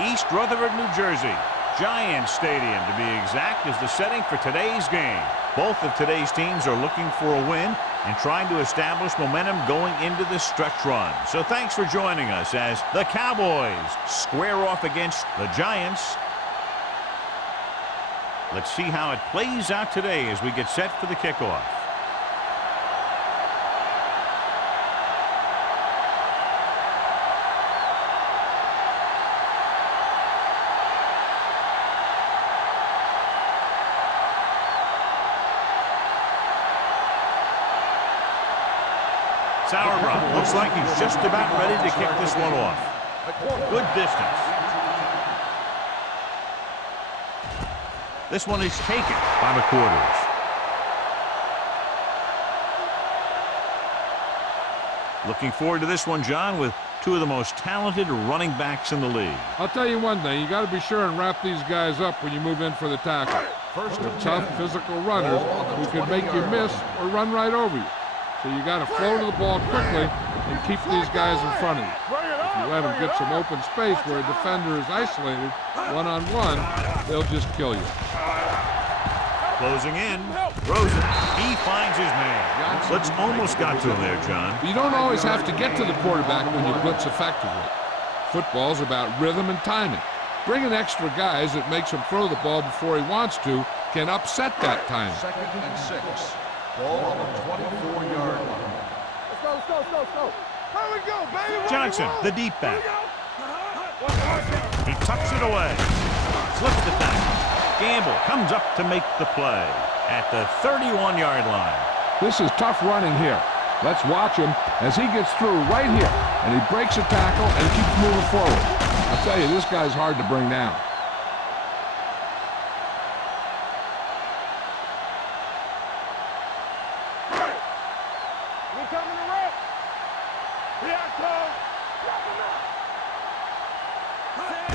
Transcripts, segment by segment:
East Rutherford, New Jersey. Giants Stadium, to be exact, is the setting for today's game. Both of today's teams are looking for a win and trying to establish momentum going into this stretch run. So thanks for joining us as the Cowboys square off against the Giants. Let's see how it plays out today as we get set for the kickoff. Sauerbrunn looks like he's just about ready to kick this one off. Good distance. This one is taken by McQuarters. Looking forward to this one, John, with two of the most talented running backs in the league. I'll tell you one thing. You got to be sure and wrap these guys up when you move in for the tackle. They're tough, physical runners who can make you miss or run right over you. So you got to flow to the ball quickly and keep these guys in front of you. If you let them get some open space where a defender is isolated one-on-one, they'll just kill you. Closing in, throws it. He finds his man. Blitz almost got to him there, John. You don't always have to get to the quarterback when you blitz effectively. Football's about rhythm and timing. Bringing extra guys that makes him throw the ball before he wants to can upset that timing. 2nd and 6. Ball on the 24-yard line. Let's go. Here we go, baby. Johnson, the deep back. He tucks it away. Slips the tackle. Gamble comes up to make the play at the 31-yard line. This is tough running here. Let's watch him as he gets through right here, and he breaks a tackle and keeps moving forward. I'll tell you, this guy's hard to bring down.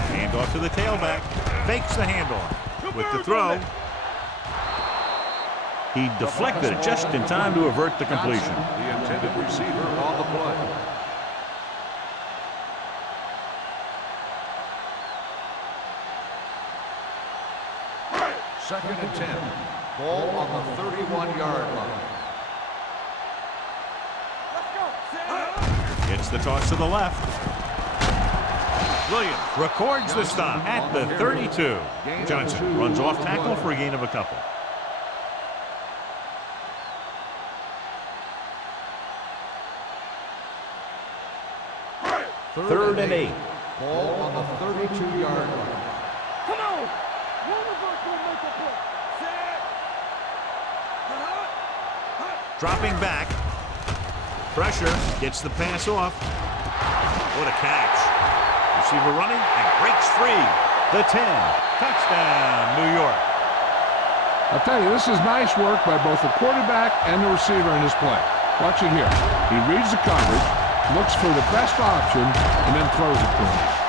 Hand off to the tailback. Fakes the handoff. With the throw, he deflected it just in time to avert the completion. The intended receiver on the play. Second and 10. Ball on the 31-yard line. Gets the toss to the left. Williams records the stop at the 32. Johnson runs off tackle for a gain of a couple. Third and 8. Ball on the 32-yard line. Come on. One of us will make a play. Dropping back. Pressure. Gets the pass off. What a catch. Receiver running and breaks free. The 10. Touchdown, New York. I'll tell you, this is nice work by both the quarterback and the receiver in this play. Watch it here. He reads the coverage, looks for the best option, and then throws it to him.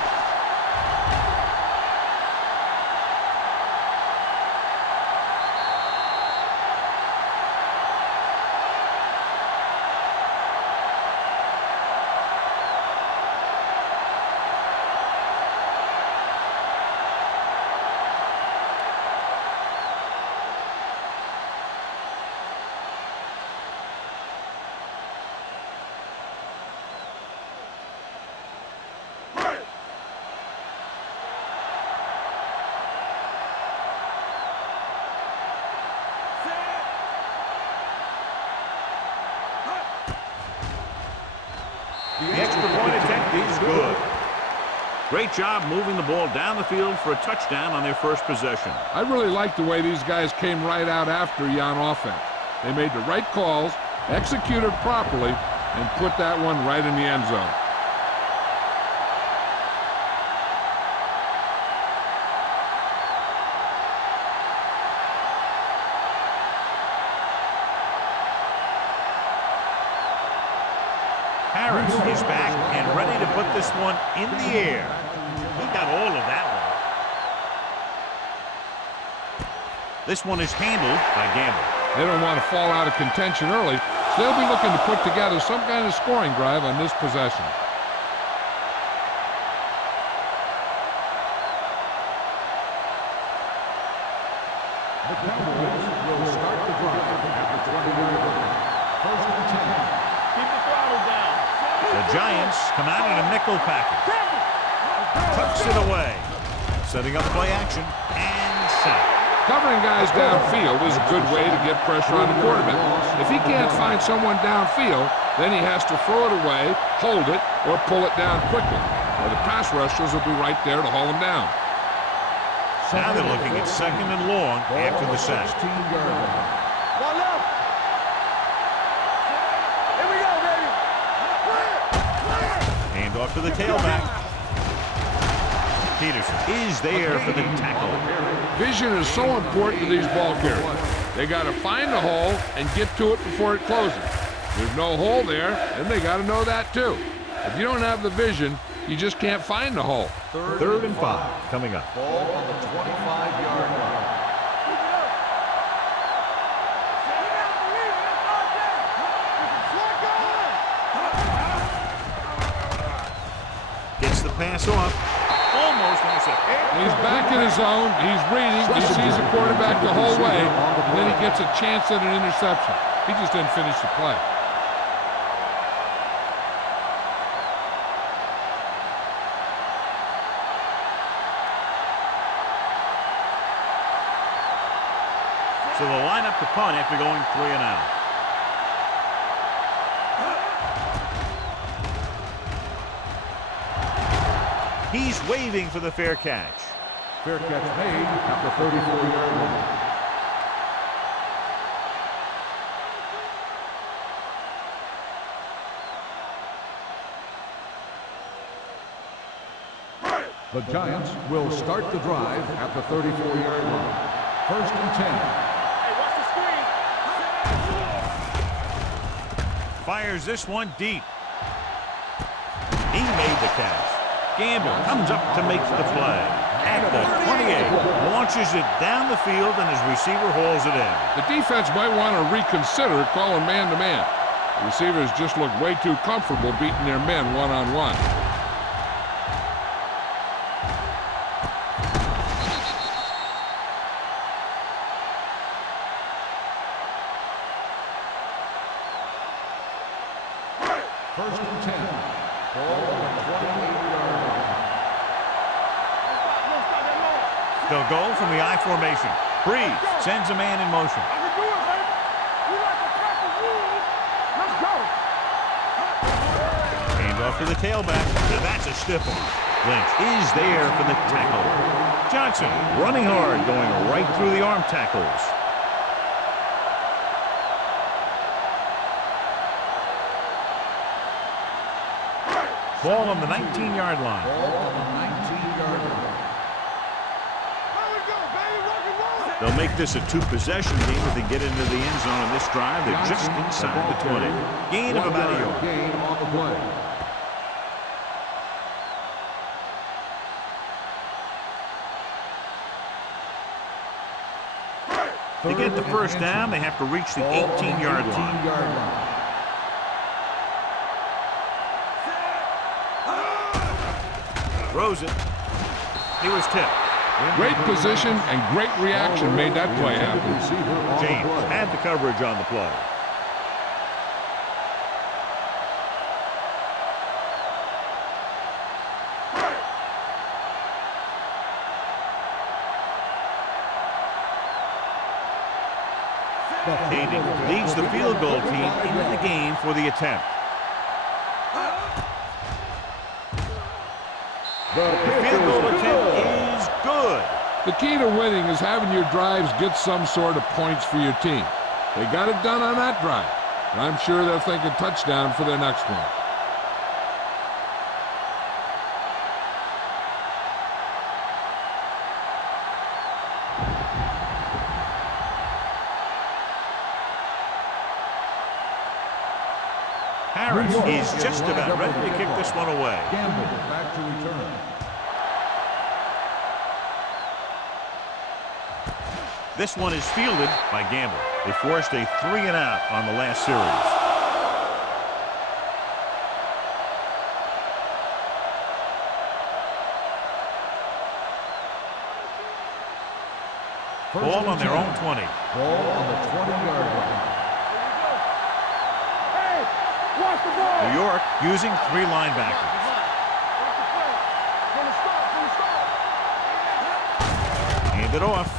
The extra point attempt is good. Great job moving the ball down the field for a touchdown on their first possession. I really like the way these guys came right out after you on offense. They made the right calls, executed properly, and put that one right in the end zone. Harris is back and ready to put this one in the air. He got all of that one. This one is handled by Gamble. They don't want to fall out of contention early, so they'll be looking to put together some kind of scoring drive on this possession. The Giants come out in a nickel package. Tucks it away. Setting up play action and sack. Covering guys downfield is a good way to get pressure on the quarterback. If he can't find someone downfield, then he has to throw it away, hold it, or pull it down quickly. Or the pass rushers will be right there to haul him down. Now they're looking at 2nd and long after the sack. 16-yard line. One left. Here we go, baby. Hand off to the tailback. Peterson is there for the tackle. Vision is so important to these ball carriers. They got to find the hole and get to it before it closes. There's no hole there, and they got to know that too. If you don't have the vision, you just can't find the hole. 3rd and 5 coming up. Ball on the 25-yard line. Gets the pass off. Almost intercepted. He's back in his zone. He's reading. He sees the quarterback the whole way, and then he gets a chance at an interception. He just didn't finish the play. So they'll line up to punt after going 3 and out. He's waving for the fair catch. Fair catch made at the 34-yard line. The Giants will start the drive at the 34-yard line. 1st and 10. Hey, watch the screen. Fires this one deep. He made the catch. Gamble comes up to make the play. At the 28, launches it down the field, and his receiver hauls it in. The defense might want to reconsider calling man-to-man. The receivers just look way too comfortable beating their men one-on-one. First and 10. Ball on the 28-yard line. They'll go from the I formation. Breeze sends a man in motion. I can do it, baby. We like to crack the rules. Let's go. Hand off to the tailback. Now that's a stiff one. Lynch is there for the tackle. Johnson running hard, going right through the arm tackles. Ball on the 19-yard line. Ball on the 19-yard line. There we go, baby. Rock and roll. They'll make this a 2-possession game if they get into the end zone on this drive. They're just inside the 20. Gain of about a yard. Gain on the play. To get the first down, they have to reach the 18-yard line. Throws it. He was tipped. Great position and great reaction made that play happen. James had the coverage on the play. Hayden leads the field goal team into the game for the attempt. The field goal attempt is good. The key to winning is having your drives get some sort of points for your team. They got it done on that drive, and I'm sure they'll think a touchdown for their next one. Harris is just about ready to kick this one away. Gamble back to return. This one is fielded by Gamble. They forced a 3-and-out on the last series. Ball on their own 20. Ball on the 20-yard line. Hey, watch Watch the ball. New York using 3 linebackers. Watch the play. Gonna stop. Hand it off.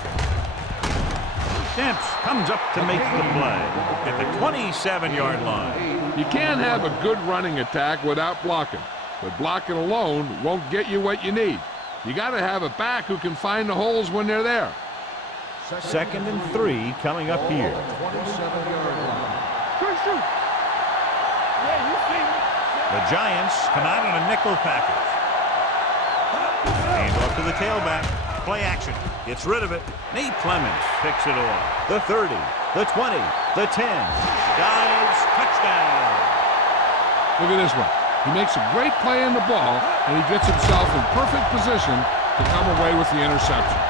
Demps comes up to make the play at the 27-yard line. You can't have a good running attack without blocking, but blocking alone won't get you what you need. You got to have a back who can find the holes when they're there. 2nd and 3 coming up here. 27-yard line. Good shoot. Yeah, you see me. The Giants come out in a nickel package. Hand off to the tailback. Play action. Gets rid of it. Nate Clemens picks it off. The 30, the 20, the 10. Dives, touchdown. Look at this one. He makes a great play in the ball, and he gets himself in perfect position to come away with the interception.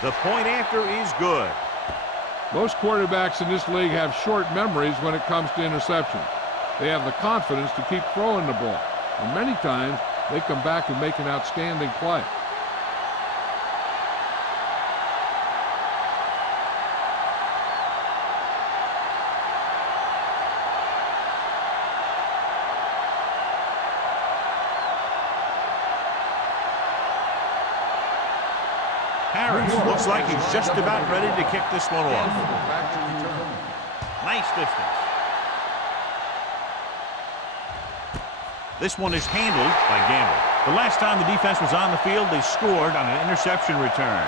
The point after is good. Most quarterbacks in this league have short memories when it comes to interception. They have the confidence to keep throwing the ball, and many times they come back and make an outstanding play. Harris looks like he's just about ready to kick this one off. Back to return. Nice distance. This one is handled by Gamble. The last time the defense was on the field, they scored on an interception return.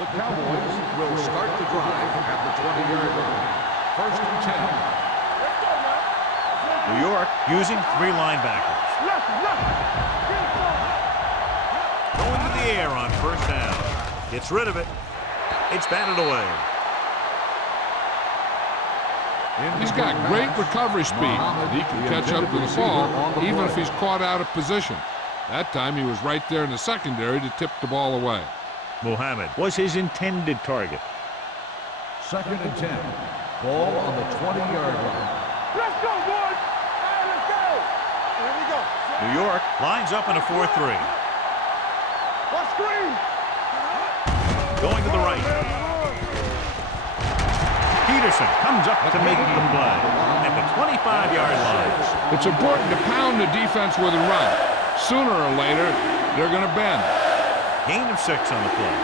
The Cowboys will start the drive at the 20-yard line. 1st and 10. Let's go now. New York using 3 linebackers. Left. Get it going. Going to the air on 1st down. Gets rid of it. It's batted away. He's got great recovery speed. He can catch up to the ball even if he's caught out of position. That time he was right there in the secondary to tip the ball away. Muhammad was his intended target. 2nd and 10. Ball on the 20-yard line. Let's go, boys. All right, let's go. Here we go. New York lines up in a 4-3. What screen? Going to the right. Peterson comes up to make the play at the 25-yard line. It's important to pound the defense with a run. Sooner or later, they're going to bend. Gain of 6 on the play.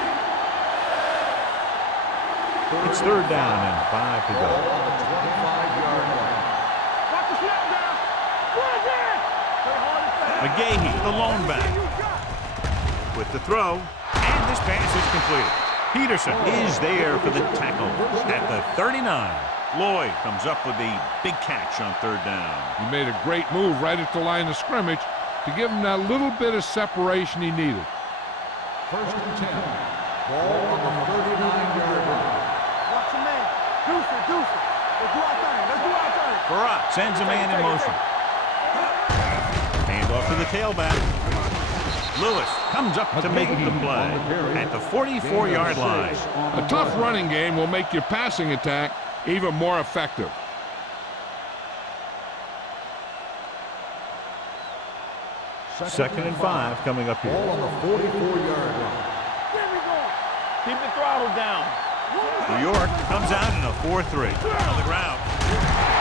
It's 3rd down and 5 to go. On the 25-yard line. Watch the snap down. Run there. Play hard and fast. McGahee, the lone back, You got it. with the throw, and this pass is completed. Peterson is there for the tackle at the 39. Lloyd comes up with a big catch on 3rd down. He made a great move right at the line of scrimmage to give him that little bit of separation he needed. 1st and 10. Ball on the 39-yard line. Watch the man. Deuce it. Let's do our thing. Barat sends a man in motion. Hand off to the tailback. Lewis comes up to make the play at the 44-yard line. A tough running game will make your passing attack even more effective. 2nd and 5 coming up Ball here. on the 44-yard line. There we go. Keep the throttle down. New York comes out in a 4-3 on the ground.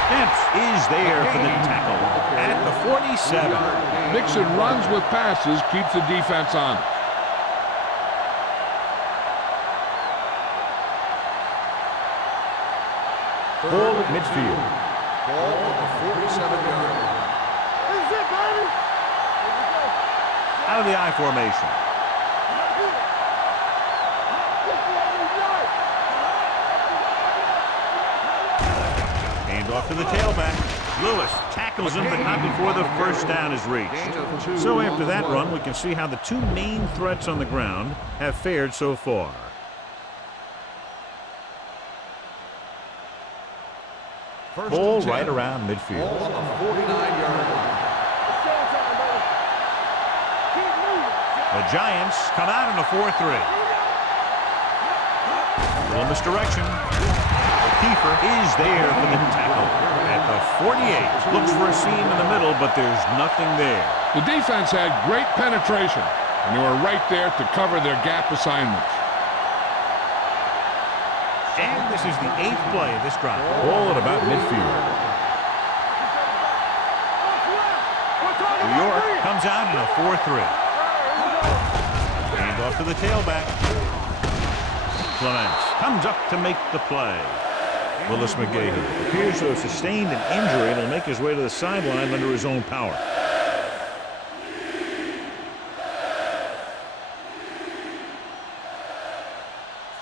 Demps is there for the tackle at the 47. Mixing runs with passes keeps the defense on. Ball at midfield. Ball on the 47-yard line. This is it, baby. Here we go. Out of the I formation. This is what we like. Hand off to the tailback. Lewis tackles him, but not before the first down is reached. So after that run, we can see how the two main threats on the ground have fared so far. Ball right around midfield. On the 49-yard line. The Giants come out in a 4-3. Little misdirection. Kiefer is there for the tackle. At the 48. Looks for a seam in the middle, but there's nothing there. The defense had great penetration, and they were right there to cover their gap assignments. And this is the 8th play of this drive. Ball at about midfield. New York comes out in a 4-3. Hand off to the tailback. Clements comes up to make the play. Willis McGahee appears to have sustained an injury and will make his way to the sideline under his own power.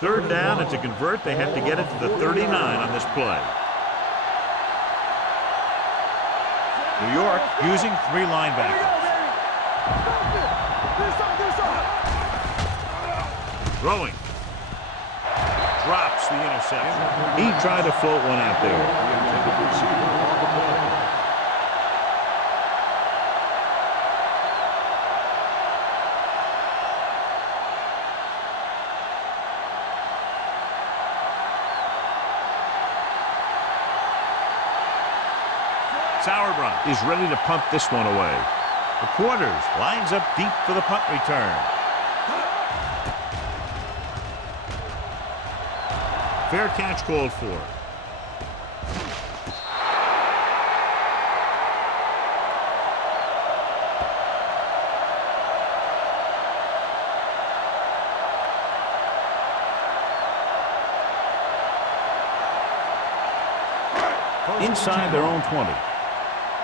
Third down, and to convert, they have to get it to the 39 on this play. New York using 3 linebackers. Throwing. Drops the interception. He tried to float one out there. Sauerbrunn is ready to punt this one away. The Quarters lines up deep for the punt return. Fair catch called for. Inside their own 20.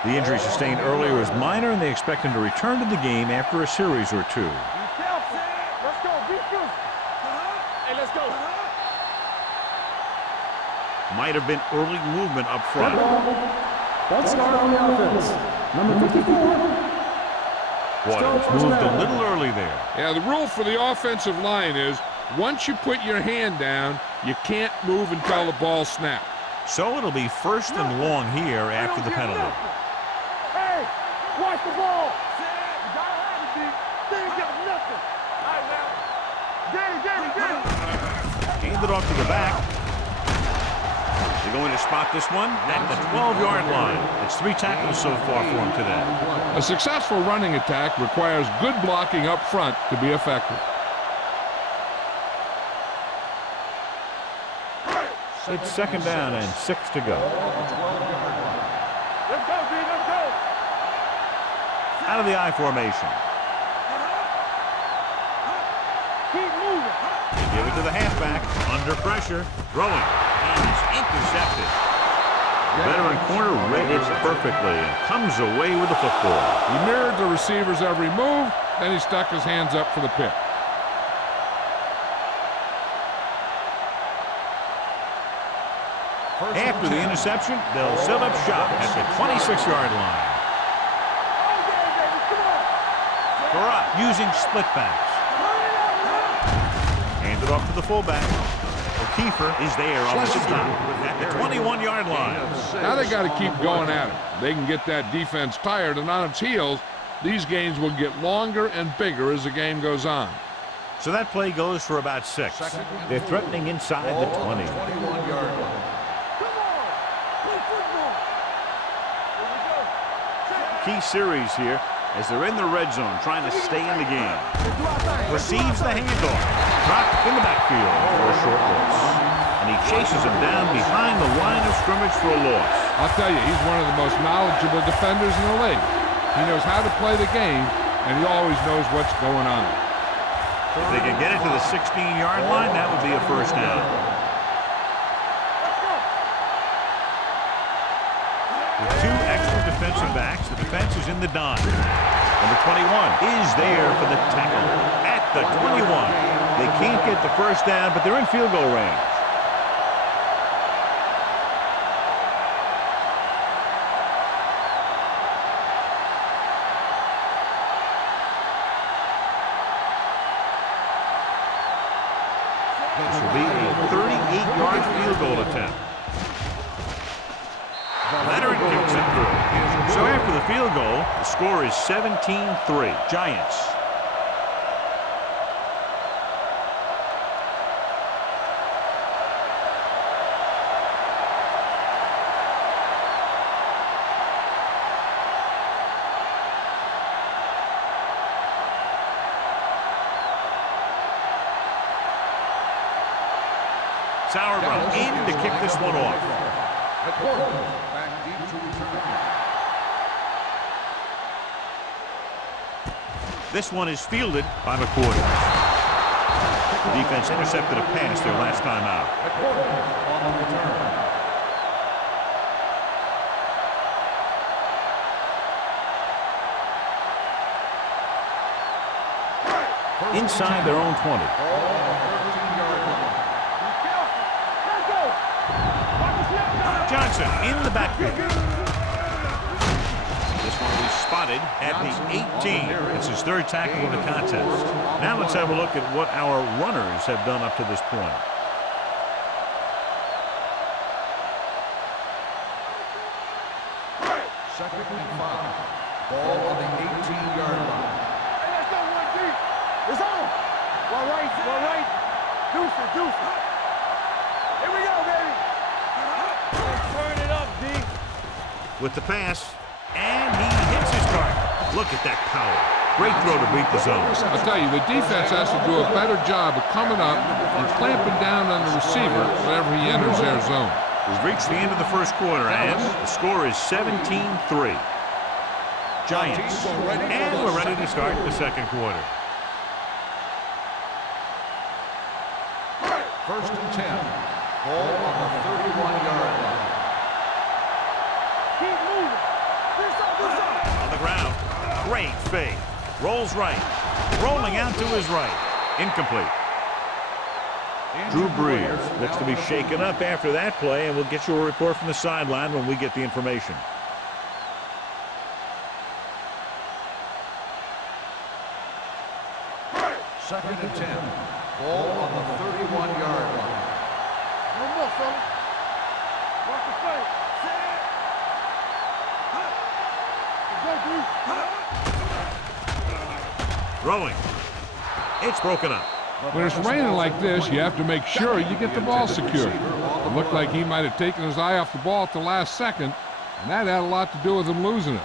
The injury sustained earlier was minor, and they expect him to return to the game after a series or 2. Be careful. Let's go. Be careful. Hey, let's go. Might have been early movement up front. Ball start on the offense. Number 54. Waters moved a little early there. Yeah, the rule for the offensive line is once you put your hand down, you can't move until the ball snaps. So it'll be first and long here after the penalty. Hey, watch the ball. You gotta have it, D. They ain't got nothing. All right, now. Get it. Hand it off to the back. They're going to spot this one at the 12-yard line. It's 3 tackles so far for him today. A successful running attack requires good blocking up front to be effective. It's second down and 6 to go. Let's go, D. Let's go. Out of the I formation. Keep moving. They give it to the halfback. Under pressure. Throwing. And he's intercepted. The veteran corner read it perfectly and comes away with the football. He mirrored the receiver's every move, then he stuck his hands up for the pick. After the interception, they'll set up shop at the 26-yard line. Barat using split backs. Hand it off to the fullback. Kiefer is there on the stop at the 21-yard line. Now they got to keep going at it. They can get that defense tired and on its heels. These games will get longer and bigger as the game goes on. So that play goes for about 6. They're threatening inside the 20. 21-yard line. Key series here as they're in the red zone trying to stay in the game. Receives the handoff. Dropped in the backfield for a short loss. And he chases him down behind the line of scrimmage for a loss. I'll tell you, he's one of the most knowledgeable defenders in the league. He knows how to play the game, and he always knows what's going on. If they can get it to the 16-yard line, that would be a first down. With 2 extra defensive backs, the defense is in the dime. Number 21 is there for the tackle at the 21. They can't get the first down, but they're in field goal range. This will be a 38-yard field goal attempt. Leonard kicks it through. So after the field goal, the score is 17-3. Giants. Sauerbrunn in to kick this one off. At quarterback, back deep to return. This one is fielded by McCoy. The defense intercepted a pass their last time out. At quarterback on the return. Inside their own 20. Johnson in the backfield. This one will be spotted at the 18. It's his third tackle of the contest. Now let's have a look at what our runners have done up to this point. Second and 5. Ball on the 18-yard line. Hey, let's go, one deep. It's on. Well, right. Deuce it. Here we go, baby. Turn it up, D. With the pass, and he hits his target. Look at that power. Great throw to beat the zone. I'll tell you, the defense has to do a better job of coming up and clamping down on the receiver whenever he enters their zone. We've reached the end of the first quarter, and the score is 17-3. Giants. And we're ready to start the second quarter. First and 10. Ball on the 31-yard line. Keep moving. This up. On the ground. Great fake. Rolls right. Rolling out to his right. Incomplete. Drew Brees looks to be shaken up after that play, and we'll get you a report from the sideline when we get the information. Second and 10. Ball on the 31-yard line. No more, fella. Watch the play. Go, Throwing. It's broken up. When it's raining like this, you have to make sure you get the ball secured. It looked like he might have taken his eye off the ball at the last second, and that had a lot to do with him losing it.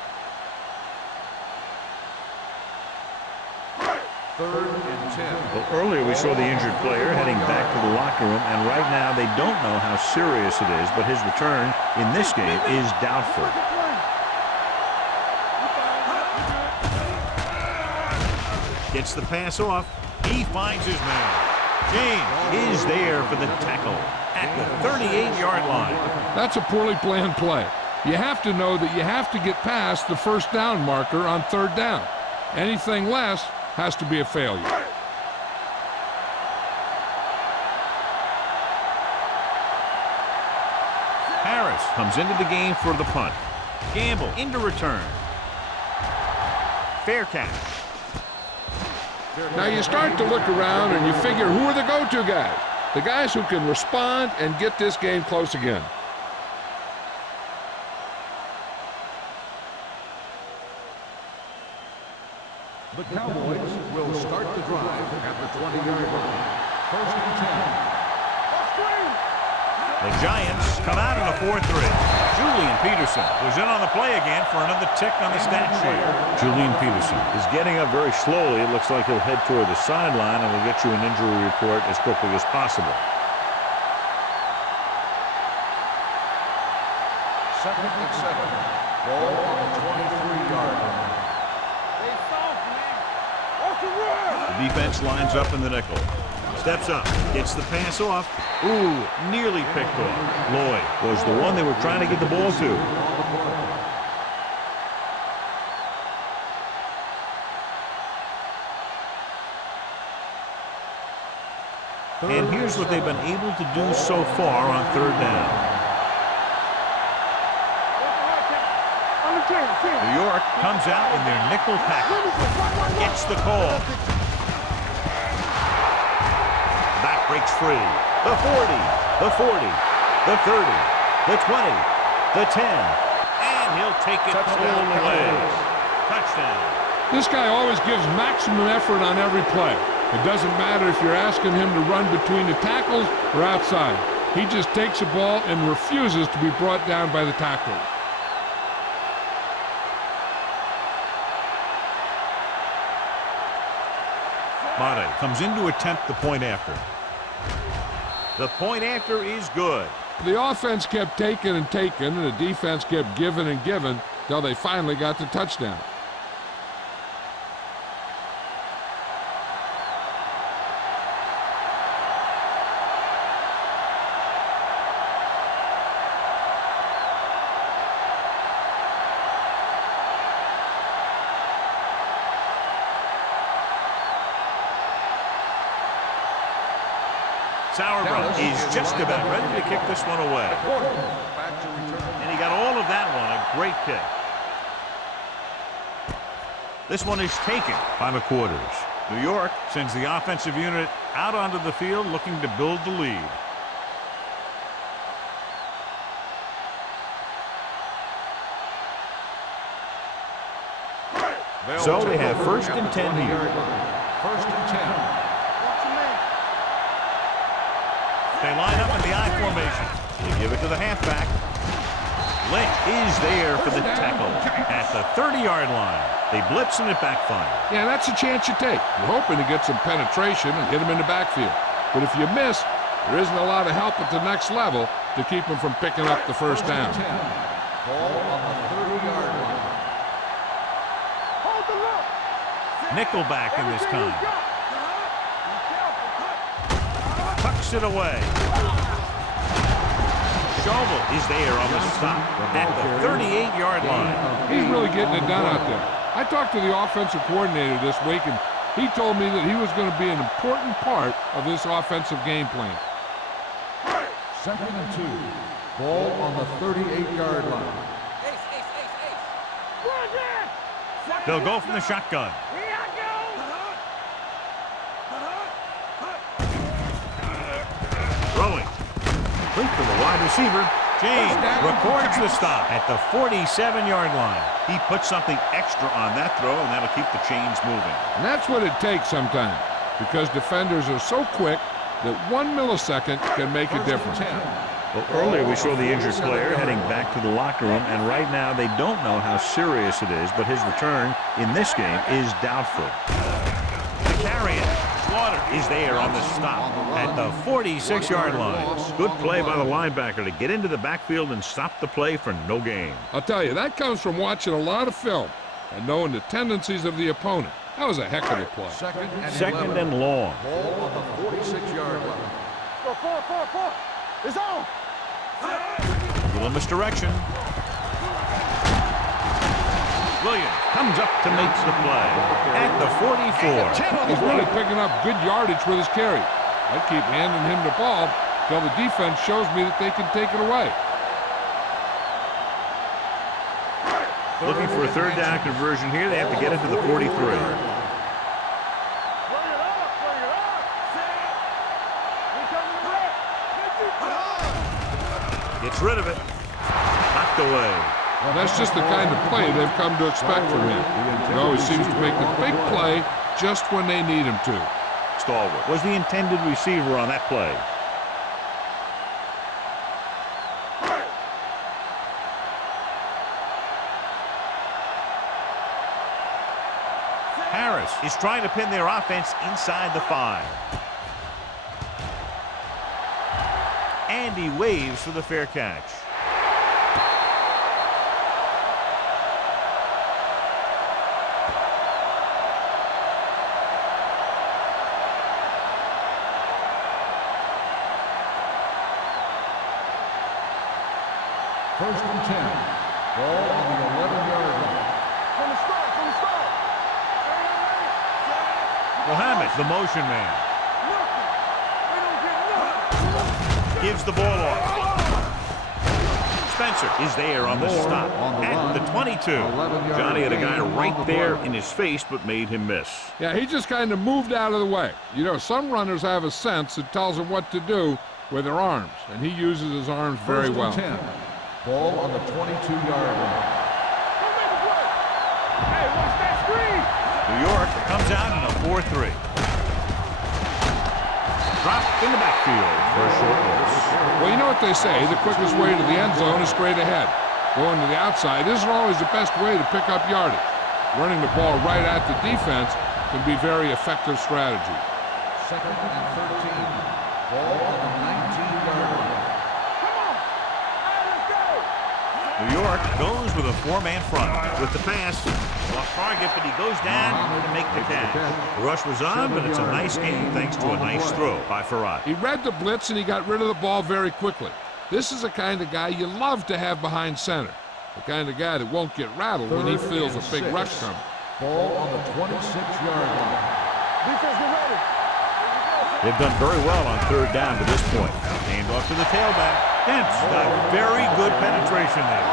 Third and 10. Well, earlier we saw the injured player heading back to the locker room, and right now they don't know how serious it is, but his return in this game is doubtful. Gets the pass off. He finds his man. James is there for the tackle at the 38-yard line. That's a poorly planned play. You have to know that you have to get past the first down marker on third down. Anything less has to be a failure. Harris comes into the game for the punt. Gamble into return. Fair catch. Now you start to look around and you figure, who are the go-to guys? The guys who can respond and get this game close again. The Cowboys will start the drive at the 20-yard line. First and 10. The Giants come out in a 4-3. Julian Peterson was in on the play again for another tick on the stat sheet. Julian Peterson is getting up very slowly. It looks like he'll head toward the sideline, and we'll get you an injury report as quickly as possible. Second and 7. Ball on the 23-yard line. Stay soft, man. Watch the run. The defense lines up in the nickel. Steps up, gets the pass off. Ooh, nearly picked off. Lloyd was the one they were trying to get the ball to. And here's what they've been able to do so far on third down. New York comes out in their nickel package. Gets the call. Back breaks breaks free. The 40, the 40, the 30, the 20, the 10, and he'll take it all the way. Touchdown. This guy always gives maximum effort on every play. It doesn't matter if you're asking him to run between the tackles or outside. He just takes the ball and refuses to be brought down by the tacklers. Mate comes in to attempt the point after. The point after is good. The offense kept taking and taking, and the defense kept giving and giving till they finally got the touchdown. Sauerbrunn is just about ready to kick this one away. Back to return. And he got all of that one, a great kick. This one is taken by McQuarters. New York sends the offensive unit out onto the field looking to build the lead. So they have first and 10 here. First and 10. They line up in the I formation. They give it to the halfback. Lynch is there for the tackle at the 30-yard line. They blitz and it backfires. Yeah, that's a chance you take. You're hoping to get some penetration and hit him in the backfield. But if you miss, there isn't a lot of help at the next level to keep him from picking up the first down. Ball on the 30-yard line. Hold the look. Nickelback in this time. Tucks it away. Schobel is there on the stop at the 38-yard line. He's really getting it done out there. I talked to the offensive coordinator this week, and he told me that he was going to be an important part of this offensive game plan. Second and 2. Ball on the 38-yard line. They'll go from the shotgun. Throwing. Complete to the wide receiver. James records the stop at the 47-yard line. He puts something extra on that throw, and that'll keep the chains moving. And that's what it takes sometimes, because defenders are so quick that 1 millisecond can make a difference. Well, earlier we saw the injured player heading back to the locker room, and right now they don't know how serious it is, but his return in this game is doubtful. The carry it. Slaughter is there on the stop at the 46-yard line. Good play by the linebacker to get into the backfield and stop the play for no gain. I'll tell you, that comes from watching a lot of film and knowing the tendencies of the opponent. That was a heck of a play. Second and long. Ball on the 46-yard line. Go, 4. It's on. Little misdirection. Williams comes up to make the play at the 44. He's really picking up good yardage with his carry. I keep handing him the ball till the defense shows me that they can take it away. Looking for a third down conversion here. They have to get it to the 43. Bring it up. Gets rid of it. Knocked away. Well, that's just the kind of play they've come to expect from him. He always seems to make the big play just when they need him to. Stalwart was the intended receiver on that play. Harris is trying to pin their offense inside the 5. And he waves for the fair catch. First and 10. Ball on the 11-yard line. From the start. Mohammed, the motion man, gives the ball off. Spencer is there on the stop at the 22. Johnny had a guy right there in his face, but made him miss. Yeah, he just kind of moved out of the way. You know, some runners have a sense that tells them what to do with their arms, and he uses his arms very well. 10. Ball on the 22-yard line. Hey, watch that screen! New York comes out in a 4-3. Dropped in the backfield for a short loss. Well, you know what they say, the quickest way to the end zone is straight ahead. Going to the outside isn't always the best way to pick up yardage. Running the ball right at the defense can be very effective strategy. 2nd and 13. Ball on the 19-yard line. Come on! All right, let's go! New York goes with a 4-man front. With the pass, off target, but he goes down to make the catch. The rush was on, but it's a nice game thanks to a nice throw by Farad. He read the blitz and he got rid of the ball very quickly. This is the kind of guy you love to have behind center. The kind of guy that won't get rattled when he feels a big rush coming. Ball on the 26-yard line. Defense, get ready. They've done very well on 3rd down to this point. Hand off to the tailback. Dent's got very good penetration there.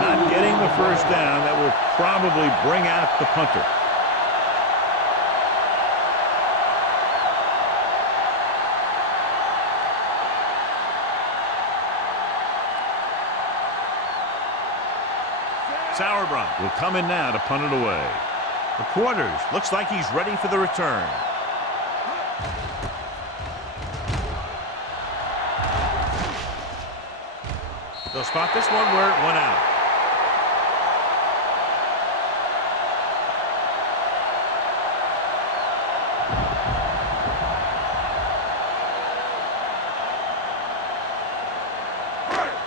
Not getting the first down. That will probably bring out the punter. Sauerbrunn will come in now to punt it away. The quarters looks like he's ready for the return. They'll spot this one where it went out.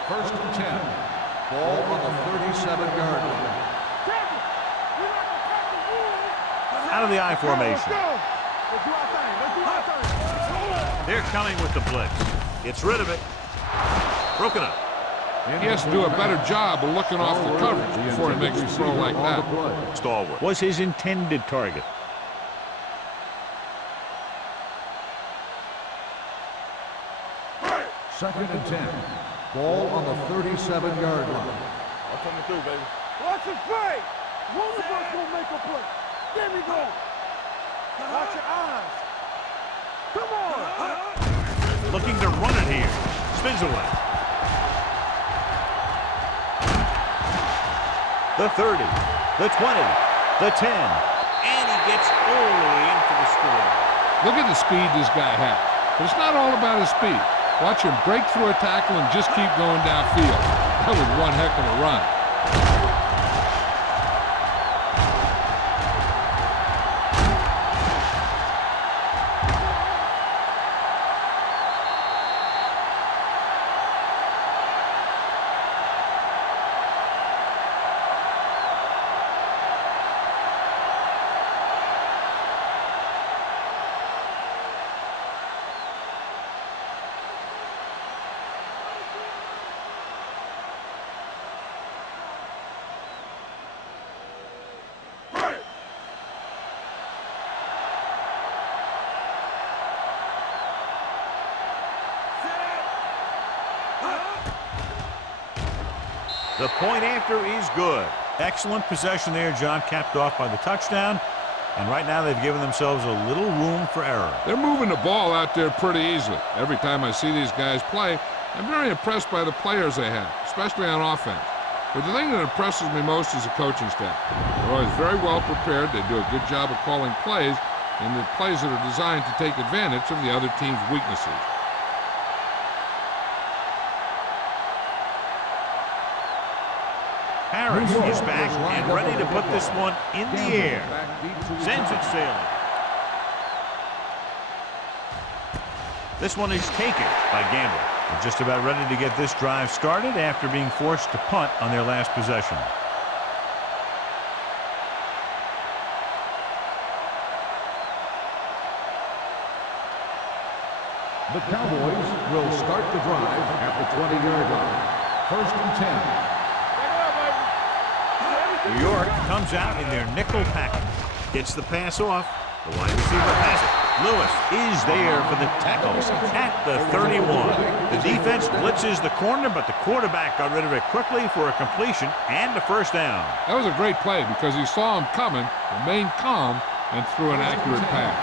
First and 10. Ball on the 37-yard line. Out of the I formation. Let's go! Let's do our thing. Let's do our thing. They're coming with the blitz. Gets rid of it. Broken up. He has to do a better job of looking off the coverage before he makes a throw like that. Stalwart was his intended target. Second and 10. Ball on the 37-yard line. I'm coming through, baby. Watch the play. One of us will make a play. There we go. Watch your eyes. Come on. Looking to run it here. Spins away. The 30, the 20, the 10, and he gets all the way in for the score. Look at the speed this guy has. But it's not all about his speed. Watch him break through a tackle and just keep going downfield. That was one heck of a run. The point after is good. Excellent possession there, John, capped off by the touchdown. And right now they've given themselves a little room for error. They're moving the ball out there pretty easily. Every time I see these guys play, I'm very impressed by the players they have, especially on offense. But the thing that impresses me most is the coaching staff. They're always very well prepared. They do a good job of calling plays, and the plays that are designed to take advantage of the other team's weaknesses. Harris is back and ready to put this one in the air. Sends it sailing. This one is taken by Gamble. They're just about ready to get this drive started after being forced to punt on their last possession. The Cowboys will start the drive at the 20-yard line. First and 10. New York comes out in their nickel package. Gets the pass off. The wide receiver has it. Lewis is there for the tackles at the 31. The defense blitzes the corner, but the quarterback got rid of it quickly for a completion and a first down. That was a great play because he saw him coming, remained calm, and threw an accurate pass.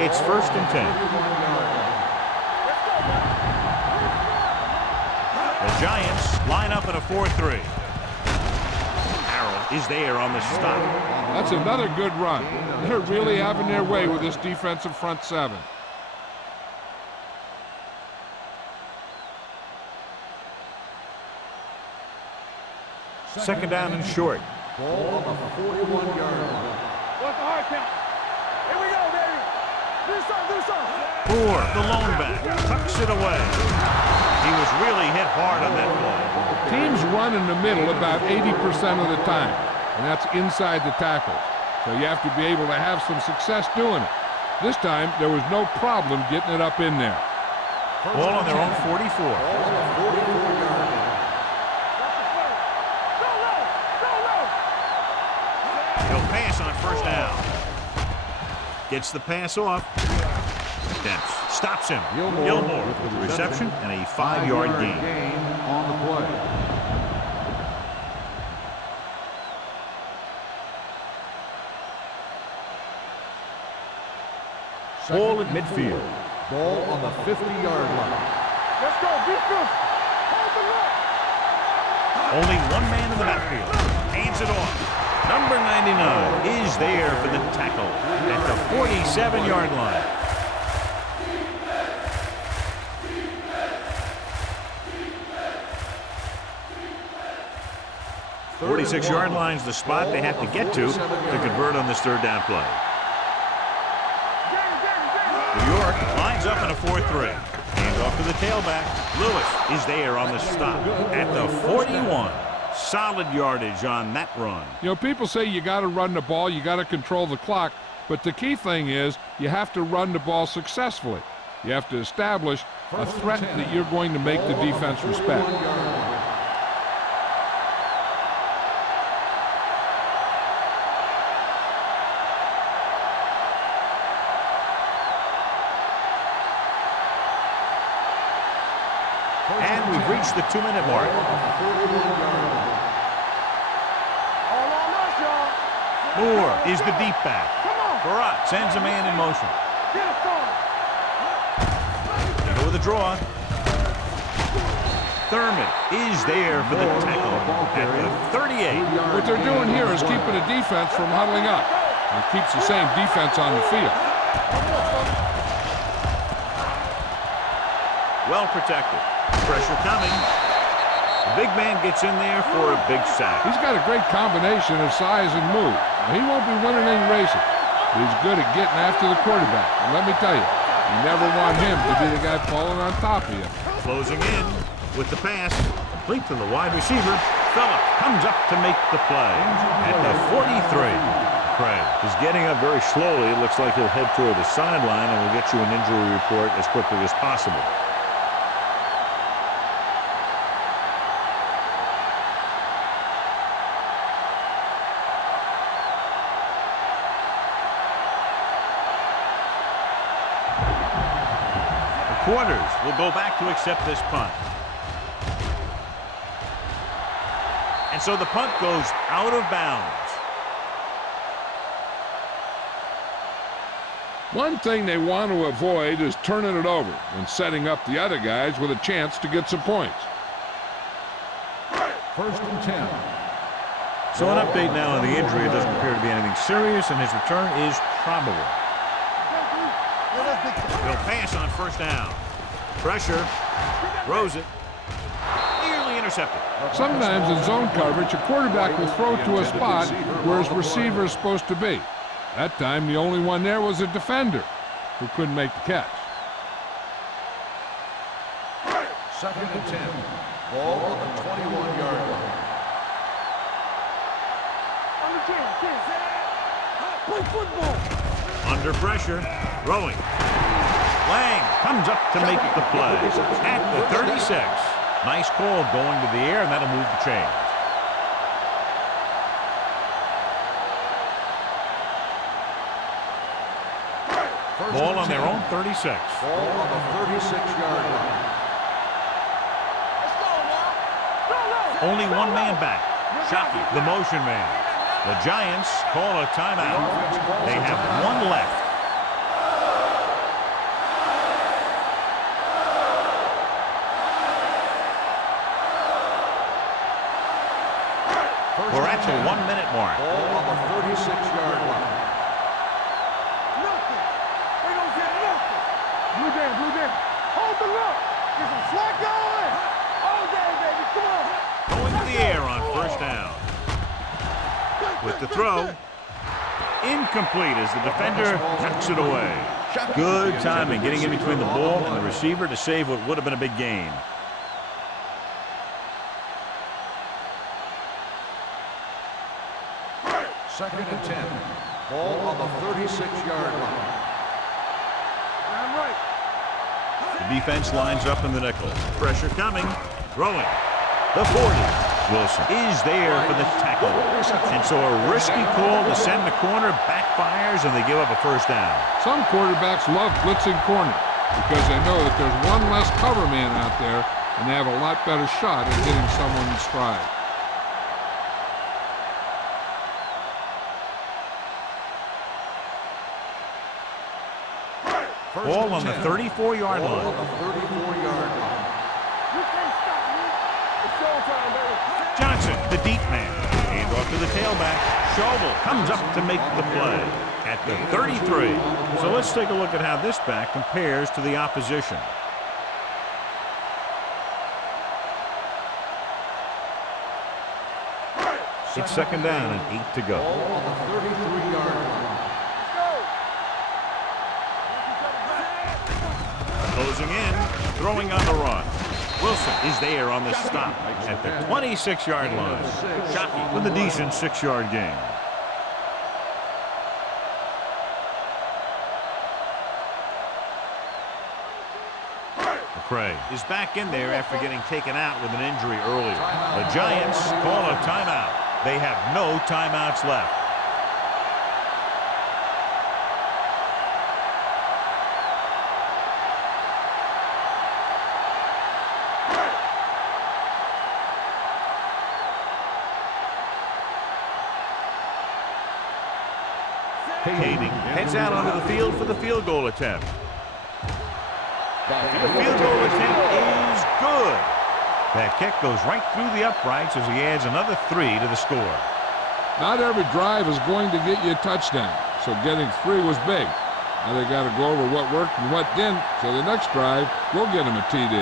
It's 1st and 10. The Giants line up in a 4-3. Harrell is there on the stop. That's another good run. They're really having their way with this defensive front seven. Second down and short. Ball on the 41-yard line. What's the hard count? Here we go, baby. Do something. Moore, the lone back, tucks it away. He was really hit hard on that play. Teams run in the middle about 80% of the time, and that's inside the tackles. So you have to be able to have some success doing it. This time, there was no problem getting it up in there. Ball on their own 44. Ball on the 44-yard line. He'll pass on first down. Gets the pass off. Dempsey stops him. Gilmore with the reception and a 5-yard gain. On the play. Ball at midfield. Ball on the 50-yard line. Let's go, defense. Hold the line. Only one man in the backfield. Hands it off. Number 99 is there for the tackle at the 47-yard line. 46-yard line's the spot they have to get to convert on this third down play. New York lines up in a 4-3. Hands off to the tailback. Lewis is there on the stop at the 41. Solid yardage on that run. You know, people say you got to run the ball, you got to control the clock, but the key thing is you have to run the ball successfully. You have to establish a threat that you're going to make the defense respect. And we've reached the 2-minute mark. All on us, y'all. Moore is the deep back. Come on. Barat sends a man in motion. Get us started. They go with a draw. Thurman is there for the tackle at the 38. What they're doing here is keeping the defense from huddling up. It keeps the same defense on the field. Well protected. Pressure coming. The big man gets in there for a big sack. He's got a great combination of size and move. Now, he won't be winning any races, but he's good at getting after the quarterback. And let me tell you, you never want him to be the guy falling on top of you. Closing in with the pass. Complete to the wide receiver. Phillips comes up to make the play at the 43. Craig is getting up very slowly. It looks like he'll head toward the sideline, and we'll get you an injury report as quickly as possible. Quarters will go back to accept this punt. And so the punt goes out of bounds. One thing they want to avoid is turning it over and setting up the other guys with a chance to get some points. 1st and 10. So an update now on the injury. It doesn't appear to be anything serious, and his return is probable. He'll pass on first down. Pressure. Throws it. Nearly intercepted. Sometimes in zone coverage, a quarterback will throw to a spot where his receiver is supposed to be. That time, the only one there was a defender who couldn't make the catch. 2nd and 10. Ball on the 21-yard line. Play football. Under pressure. Throwing. Lang comes up to make the play at the 36. Nice call going to the air, and that'll move the chains. Ball on their own 36. Ball on the 36-yard line. Let's go now. Only one man back. Shockey, the motion man. The Giants call a timeout. They have one left. We're at the 1 minute mark. Ball on the 36-yard line. Nothing. They don't get nothing. Blue Jam. Hold the look. Get some slack going. All day, baby. Come on. Going to the air on first down. With the throw. Incomplete as the defender knocks it away. Good timing getting in between the ball and the receiver to save what would have been a big gain. Second and 10. Ball on the 36-yard line. I'm right. The defense lines up in the nickel. Pressure coming. Throwing. The 40. Wilson is there for the tackle. And so a risky call to send the corner backfires and they give up a first down. Some quarterbacks love blitzing corner because they know that there's one less cover man out there and they have a lot better shot at hitting someone in stride. Ball on the 34-yard Ball line. on the 34-yard line. You can't stop me. It's showtime, baby. Johnson, the deep man. Hand off to the tailback. Schauble comes up to make the play at the 33. So let's take a look at how this back compares to the opposition. It's second down and 8 to go. Ball on the 33-yard line. Closing in, throwing on the run. Wilson is there on the stop at the 26-yard line. Shockey with a decent 6-yard gain. McCray is back in there after getting taken out with an injury earlier. The Giants call a timeout. They have no timeouts left. Kading heads out onto the field for the field goal attempt. The field goal attempt is good. That kick goes right through the uprights as he adds another 3 to the score. Not every drive is going to get you a touchdown, so getting 3 was big. Now they got to go over what worked and what didn't, so the next drive will get him a TD.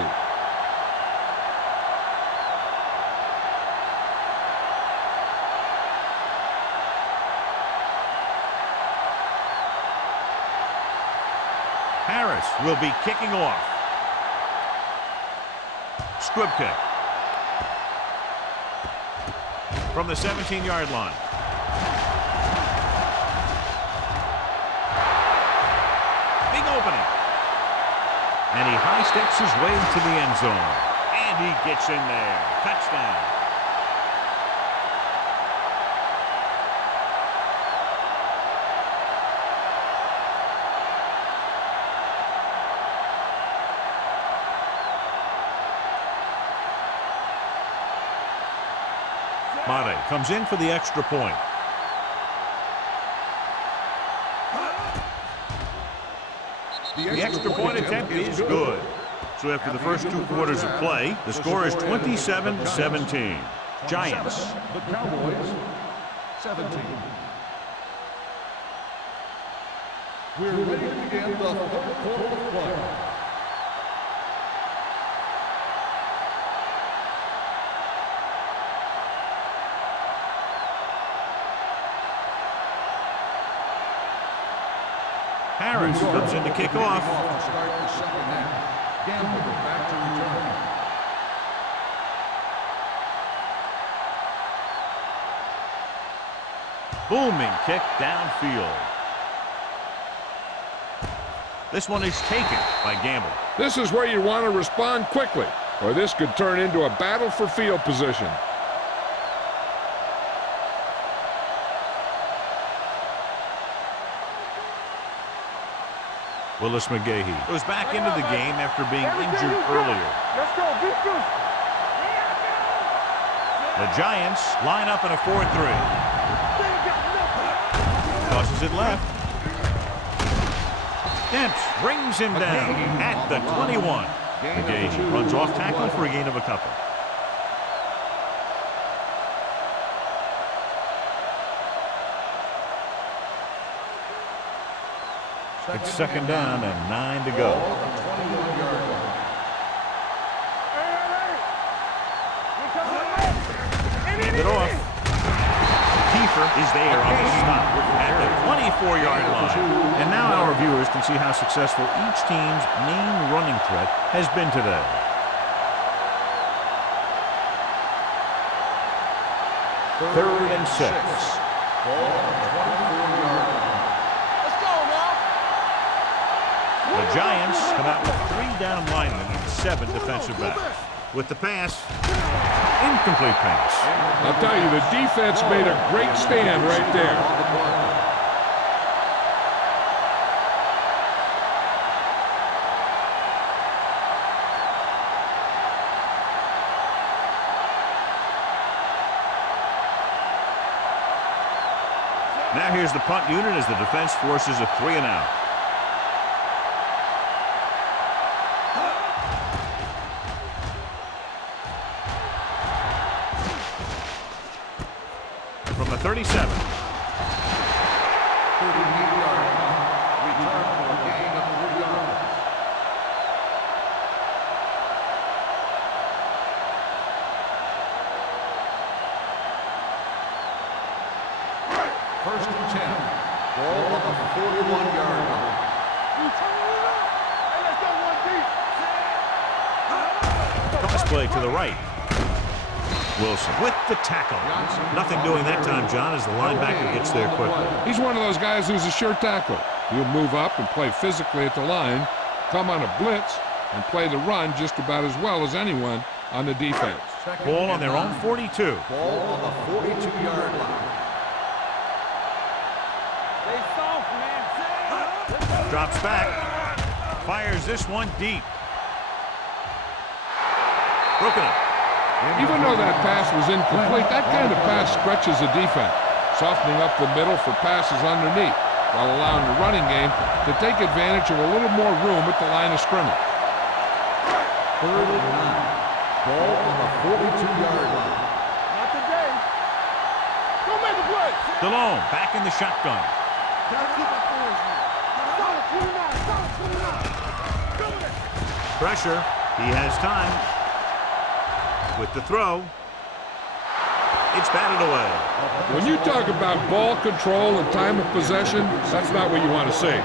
Harris will be kicking off. Squib kick. From the 17-yard line. Big opening. And he high steps his way to the end zone. And he gets in there. Touchdown. Mate comes in for the extra point. The extra point attempt is good. So after the first 2 quarters of play, the score is 27-17. Giants. The Cowboys, 17. We're ready to begin the third quarter of play. Harris comes in to kick off. To start the second half. Gamble back to return. Booming kick downfield. This one is taken by Gamble. This is where you want to respond quickly, or this could turn into a battle for field position. Willis McGahee goes back into the game after being injured earlier. Let's go. Be physical. The Giants line up in a 4-3. Tosses it left. Demps brings him down at the 21. McGahee runs off tackle for a gain of a couple. It's second down and 9 to go. Hand it off. Kiefer is there on the stop at the 24-yard line. And now our viewers can see how successful each team's main running threat has been today. Third and 6. The Giants come out with 3 down linemen and 7 defensive backs. With the pass, incomplete pass. I'll tell you, the defense made a great stand right there. Now here's the punt unit as the defense forces a 3 and out. From the 37. 38-yard line. Return for a gain of 3 yards. First and 10. Ball on the 41-yard line. Cross play to the right. Wilson with the tackle. Nothing doing that time, John, as the linebacker gets there quickly. He's one of those guys who's a sure tackler. He'll move up and play physically at the line, come on a blitz, and play the run just about as well as anyone on the defense. Ball on their own 42. Ball on the 42-yard line. Drops back. Fires this one deep. Broken up. Even though that pass was incomplete, that kind of pass stretches the defense, softening up the middle for passes underneath, while allowing the running game to take advantage of a little more room at the line of scrimmage. Third and 9. Ball on the 42-yard line. Not today. Go make a play. DeLone back in the shotgun. Gotta keep my boys now. Solid 29. Solid 29. Go with it. Pressure. He has time. With the throw. It's batted away. When you talk about ball control and time of possession, that's not what you want to see.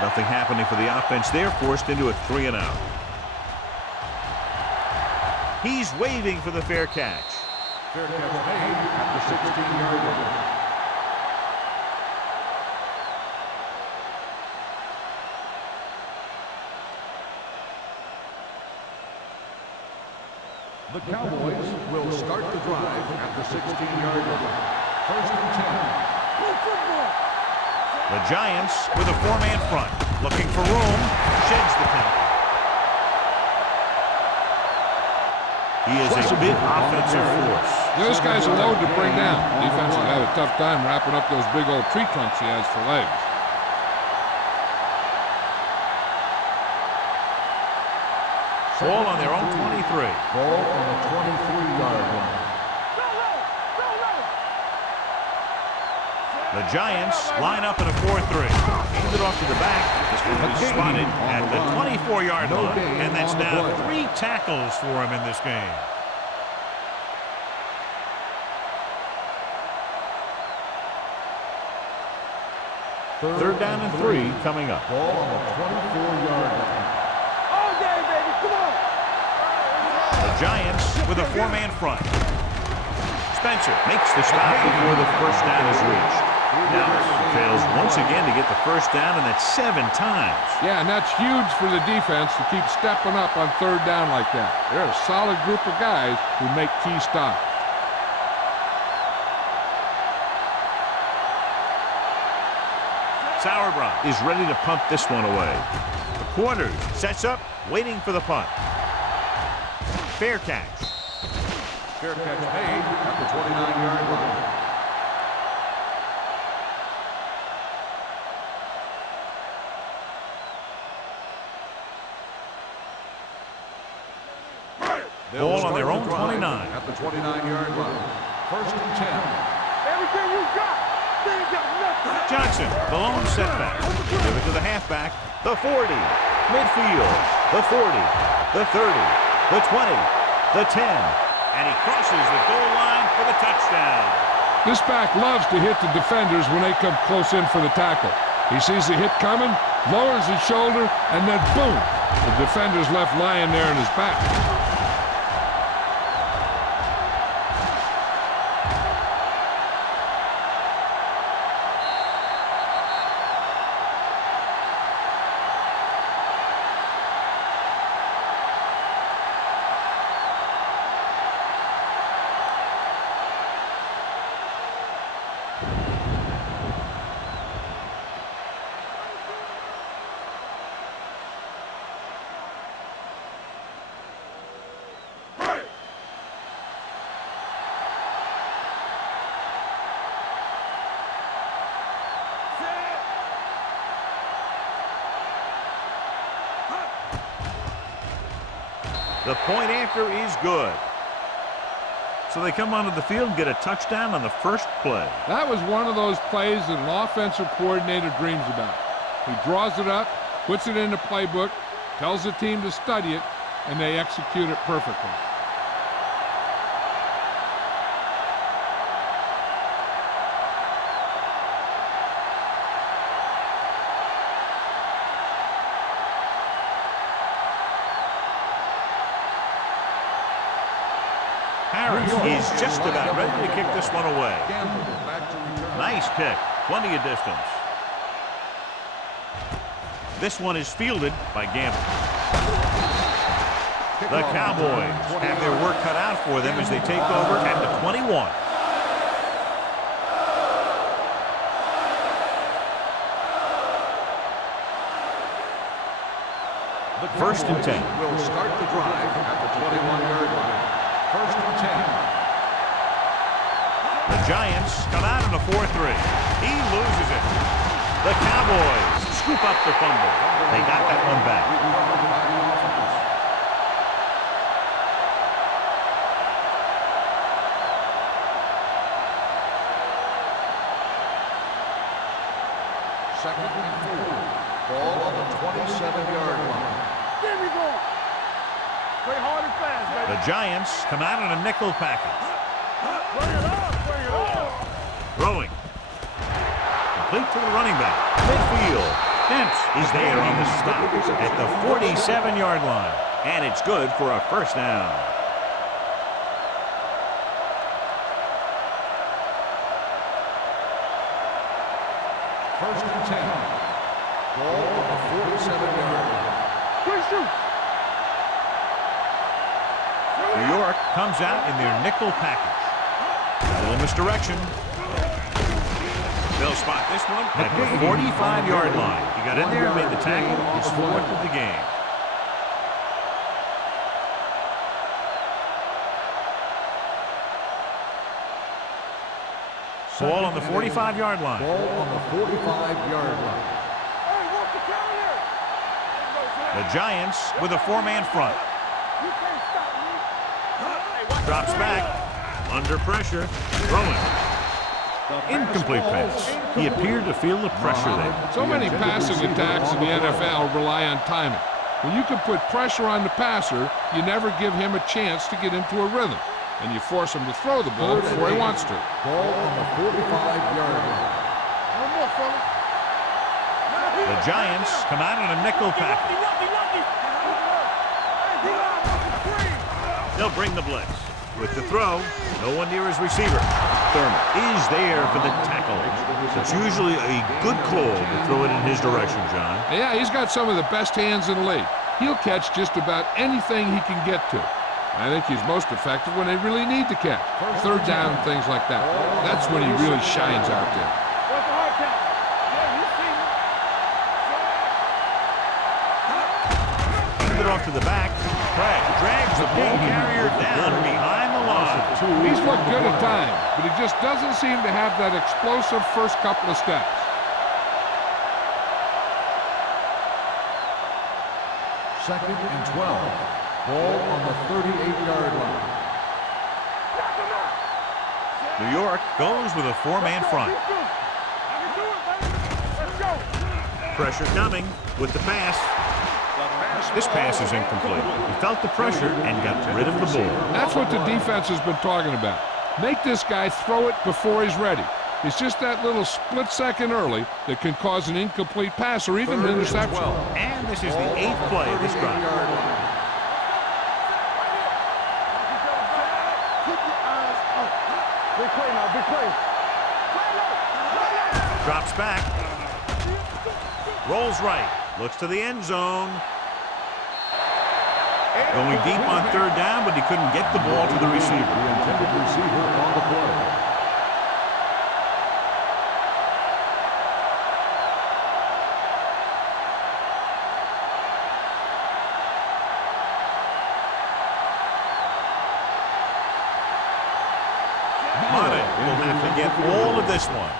Nothing happening for the offense. They're forced into a 3 and out. He's waving for the fair catch. Fair catch made at the 16-yard line. The Cowboys will start the drive at the 16-yard line. First and 10. The Giants with a 4-man front. Looking for room. Sheds the penalty. He is a big offensive force. Yeah, this guy's a load to bring down. Defense will have a tough time wrapping up those big old tree trunks he has for legs. Ball on their own 23. Ball on the 23-yard line. The Giants line up in a 4-3. Handed off to the back. This one will be spotted at the 24-yard line. And that's now 3 tackles for him in this game. Third down and 3 coming up. Ball on the 24-yard line. All day, baby. Come on. The Giants with a 4-man front. Spencer makes the stop before the first down is reached. Dallas fails once again to get the first down, and that's 7 times. Yeah, and that's huge for the defense to keep stepping up on third down like that. They're a solid group of guys who make key stops. Sauerbrunn is ready to punt this one away. The corner sets up, waiting for the punt. Fair catch. Fair catch made at the 29-yard line. Ball on their own 29. At the 29-yard line. First and 10. Everything you got. They ain't got nothing. Johnson, the lone setback. Give it to the halfback. The 40. Midfield. The 40. The 30. The 20. The 10. And he crosses the goal line for the touchdown. This back loves to hit the defenders when they come close in for the tackle. He sees the hit coming, lowers his shoulder, and then boom! The defender's left lying there in his back. The point after is good. So they come onto the field and get a touchdown on the first play. That was one of those plays that an offensive coordinator dreams about. He draws it up, puts it in the playbook, tells the team to study it, and they execute it perfectly. He's just about ready to kick this one away. Nice kick. Plenty of distance. This one is fielded by Gamble. The Cowboys have their work cut out for them as they take over at the 21. First and 10. Will start the drive at the 21-yard line. First and 10. The Giants come out in a 4-3. He loses it. The Cowboys scoop up the fumble. They got that one back. Second and 4. Ball on the 27-yard line. There we go. Play hard and fast, baby. The Giants come out in a nickel package. Bring it up, bring it up. Throwing. Complete to the running back. Midfield. Dent is there on the stop at the 47-yard line. And it's good for a first down. First and 10. Ball on the 47-yard line. Quick shoot. New York comes out in their nickel package. A little misdirection. They'll spot this one at the 45-yard line. He got in there and made the tackle. His 4th of the game. Ball on the 45-yard line. Ball on the 45-yard line. Hey, what's the counter? The Giants with a 4-man front. You can't stop me. Drops back. Under pressure. Throwing. Incomplete pass. He appeared to feel the pressure there. So many passing attacks in the NFL rely on timing. When you can put pressure on the passer, you never give him a chance to get into a rhythm. And you force him to throw the ball before he wants to. Ball on the 45-yard line. One more, fella. The Giants come out in a nickel package. They'll bring the blitz. with the throw. No one near his receiver. Thurman is there for the tackle. It's usually a good call to throw it in his direction, John. Yeah, he's got some of the best hands in the league. He'll catch just about anything he can get to. I think he's most effective when they really need to catch. Third down and things like that. That's when he really shines out there. What's the hard count? Yeah, you see me. Hand it off to the back. Craig drags the ball carrier down behind the line. He's looked good at times, but he just doesn't seem to have that explosive first couple of steps. Second and 12. Ball on the 38-yard line. New York goes with a four-man front. I can do it, baby. Let's go. Pressure coming with the pass. This pass is incomplete. He felt the pressure and got rid of the ball. That's what the defense has been talking about. Make this guy throw it before he's ready. It's just that little split second early that can cause an incomplete pass or even an interception. And this is the 8th play of this drive. Keep your eyes up. Big play now, big play. Drops back. Rolls right. Looks to the end zone. Going deep on third down, but he couldn't get the ball to the receiver. The intended receiver on the play. Mata will have to get all of this one.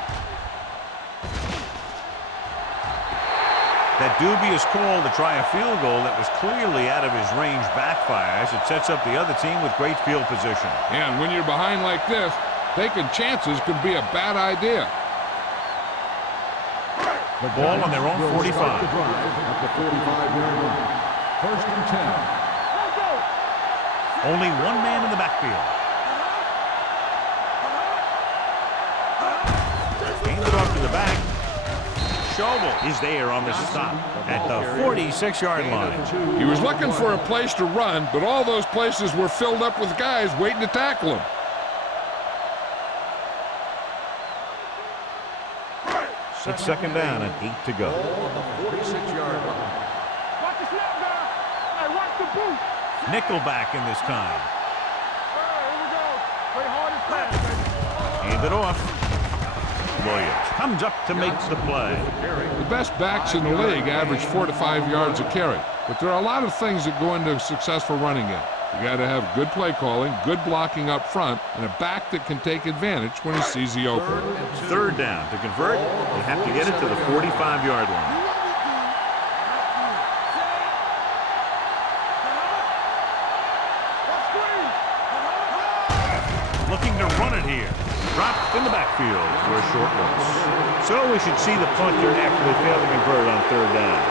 That dubious call to try a field goal that was clearly out of his range backfires. It sets up the other team with great field position. And when you're behind like this, taking chances could be a bad idea. The ball on their own 45. At the 45-yard line. First and 10. Only one man in the backfield. Hand it off to the back. Schobel is there on the stop at the 46-yard line. He was looking for a place to run, but all those places were filled up with guys waiting to tackle him. It's second down and 8 to go. Ball on the 46-yard line. Watch the snap, guy. Hey, watch the boot. Nickelback in this time. All right, here we go. Play hard and fast, baby. Hand it off. Williams comes up to make the play. The best backs in the league average 4 to 5 yards a carry, but there are a lot of things that go into a successful running game. You got to have good play calling, good blocking up front, and a back that can take advantage when he sees the opening. Third down. To convert, they have to get it to the 45-yard line. Looking to run it here. Dropped in the backfield for a short loss. So we should see the punter actually fail to convert on third down.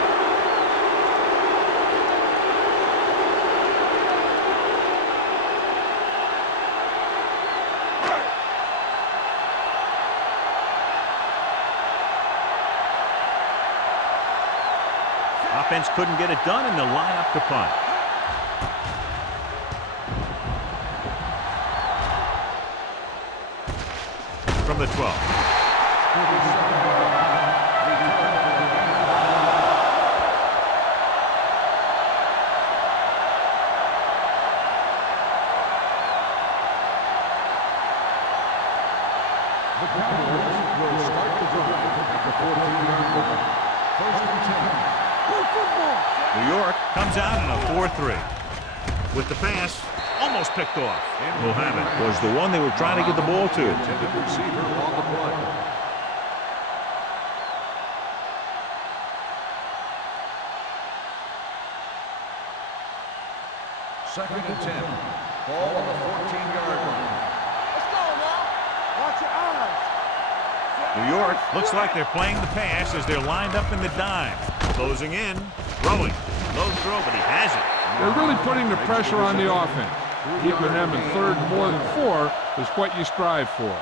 Offense couldn't get it done, and they'll line up to punt. From the 12. The Cowboys will start the drive at the 14-yard line. First and 10. New York comes out in a 4-3. With the pass, almost picked off. Mohammed was the one they were trying to get the ball to. Intended receiver on the play. Second and 10. Ball on the 14-yard line. Let's go now. Watch your eyes. New York looks like they're playing the pass as they're lined up in the dime. Closing in, throwing. Low throw, but he has it. They're really putting the pressure on the offense. Keeping them in third and more than 4 is what you strive for.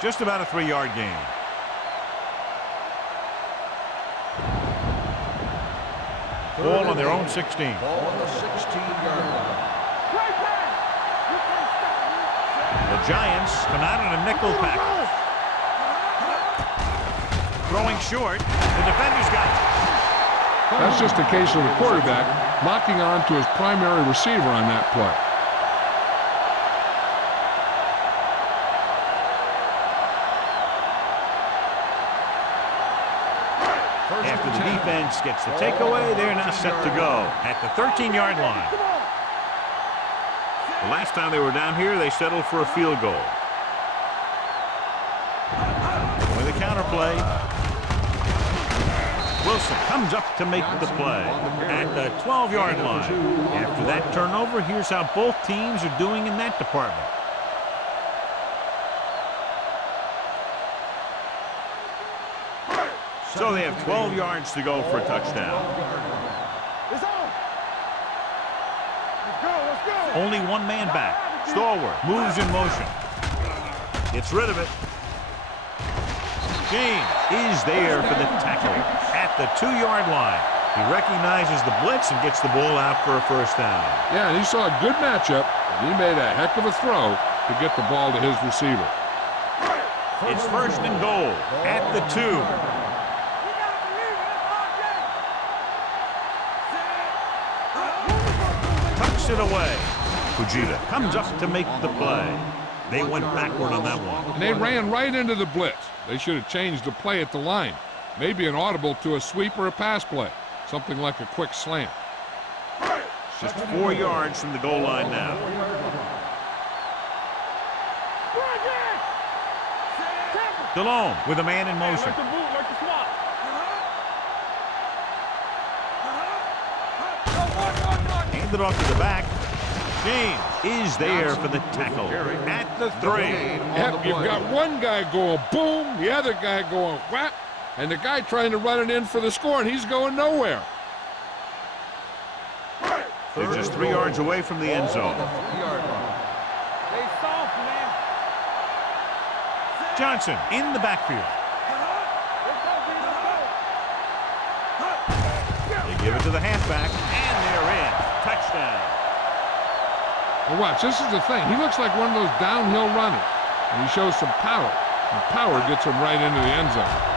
Just about a 3-yard gain. Ball on their own 16. Ball on the 16-yard line. Play pass. You can't stop me. The Giants come out in a nickel package. Throwing short. The defender's got it. That's just a case of the quarterback locking on to his primary receiver on that play. After the defense gets the takeaway, they're now set to go at the 13-yard line. The last time they were down here, they settled for a field goal. With a counter play. Wilson comes up to make the play at the 12-yard line. After that turnover, here's how both teams are doing in that department. So they have 12 yards to go for a touchdown. It's on. Let's go. Only one man back. Stallworth moves in motion. Gets rid of it. James is there for the tackle at the 2-yard line. He recognizes the blitz and gets the ball out for a first down. Yeah, and he saw a good matchup, and he made a heck of a throw to get the ball to his receiver. It's first and goal at the 2. It away. Fujita comes up to make the play. They went backward on that one. And they ran right into the blitz. They should have changed the play at the line. Maybe an audible to a sweep or a pass play. Something like a quick slant. Just 4 yards from the goal line now. Delhomme with a man in motion. Handed off to the back. James is there for the tackle at the 3. Yep, you've got one guy going boom, the other guy going whap, and the guy trying to run it in for the score, and he's going nowhere. They're just 3 yards away from the end zone. Stay soft, man. Johnson in the backfield. They give it to the halfback, and they're in. Touchdown. Well, watch, this is the thing. He looks like one of those downhill runners, and he shows some power. And power gets him right into the end zone.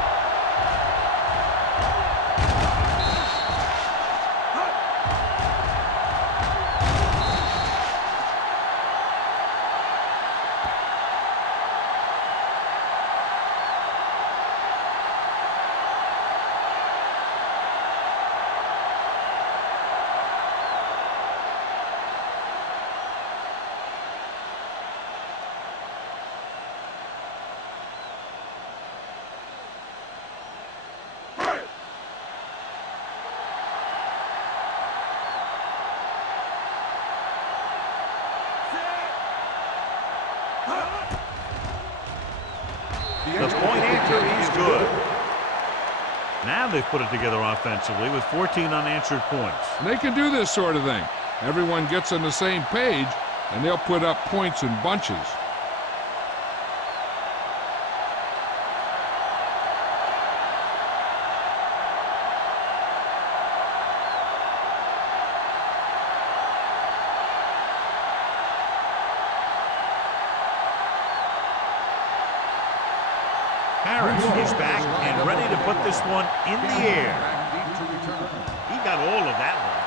The point answer is good. Now they've put it together offensively with 14 unanswered points. And they can do this sort of thing. Everyone gets on the same page, and they'll put up points in bunches. Harris is back and ready to put this one in the air. He got all of that one.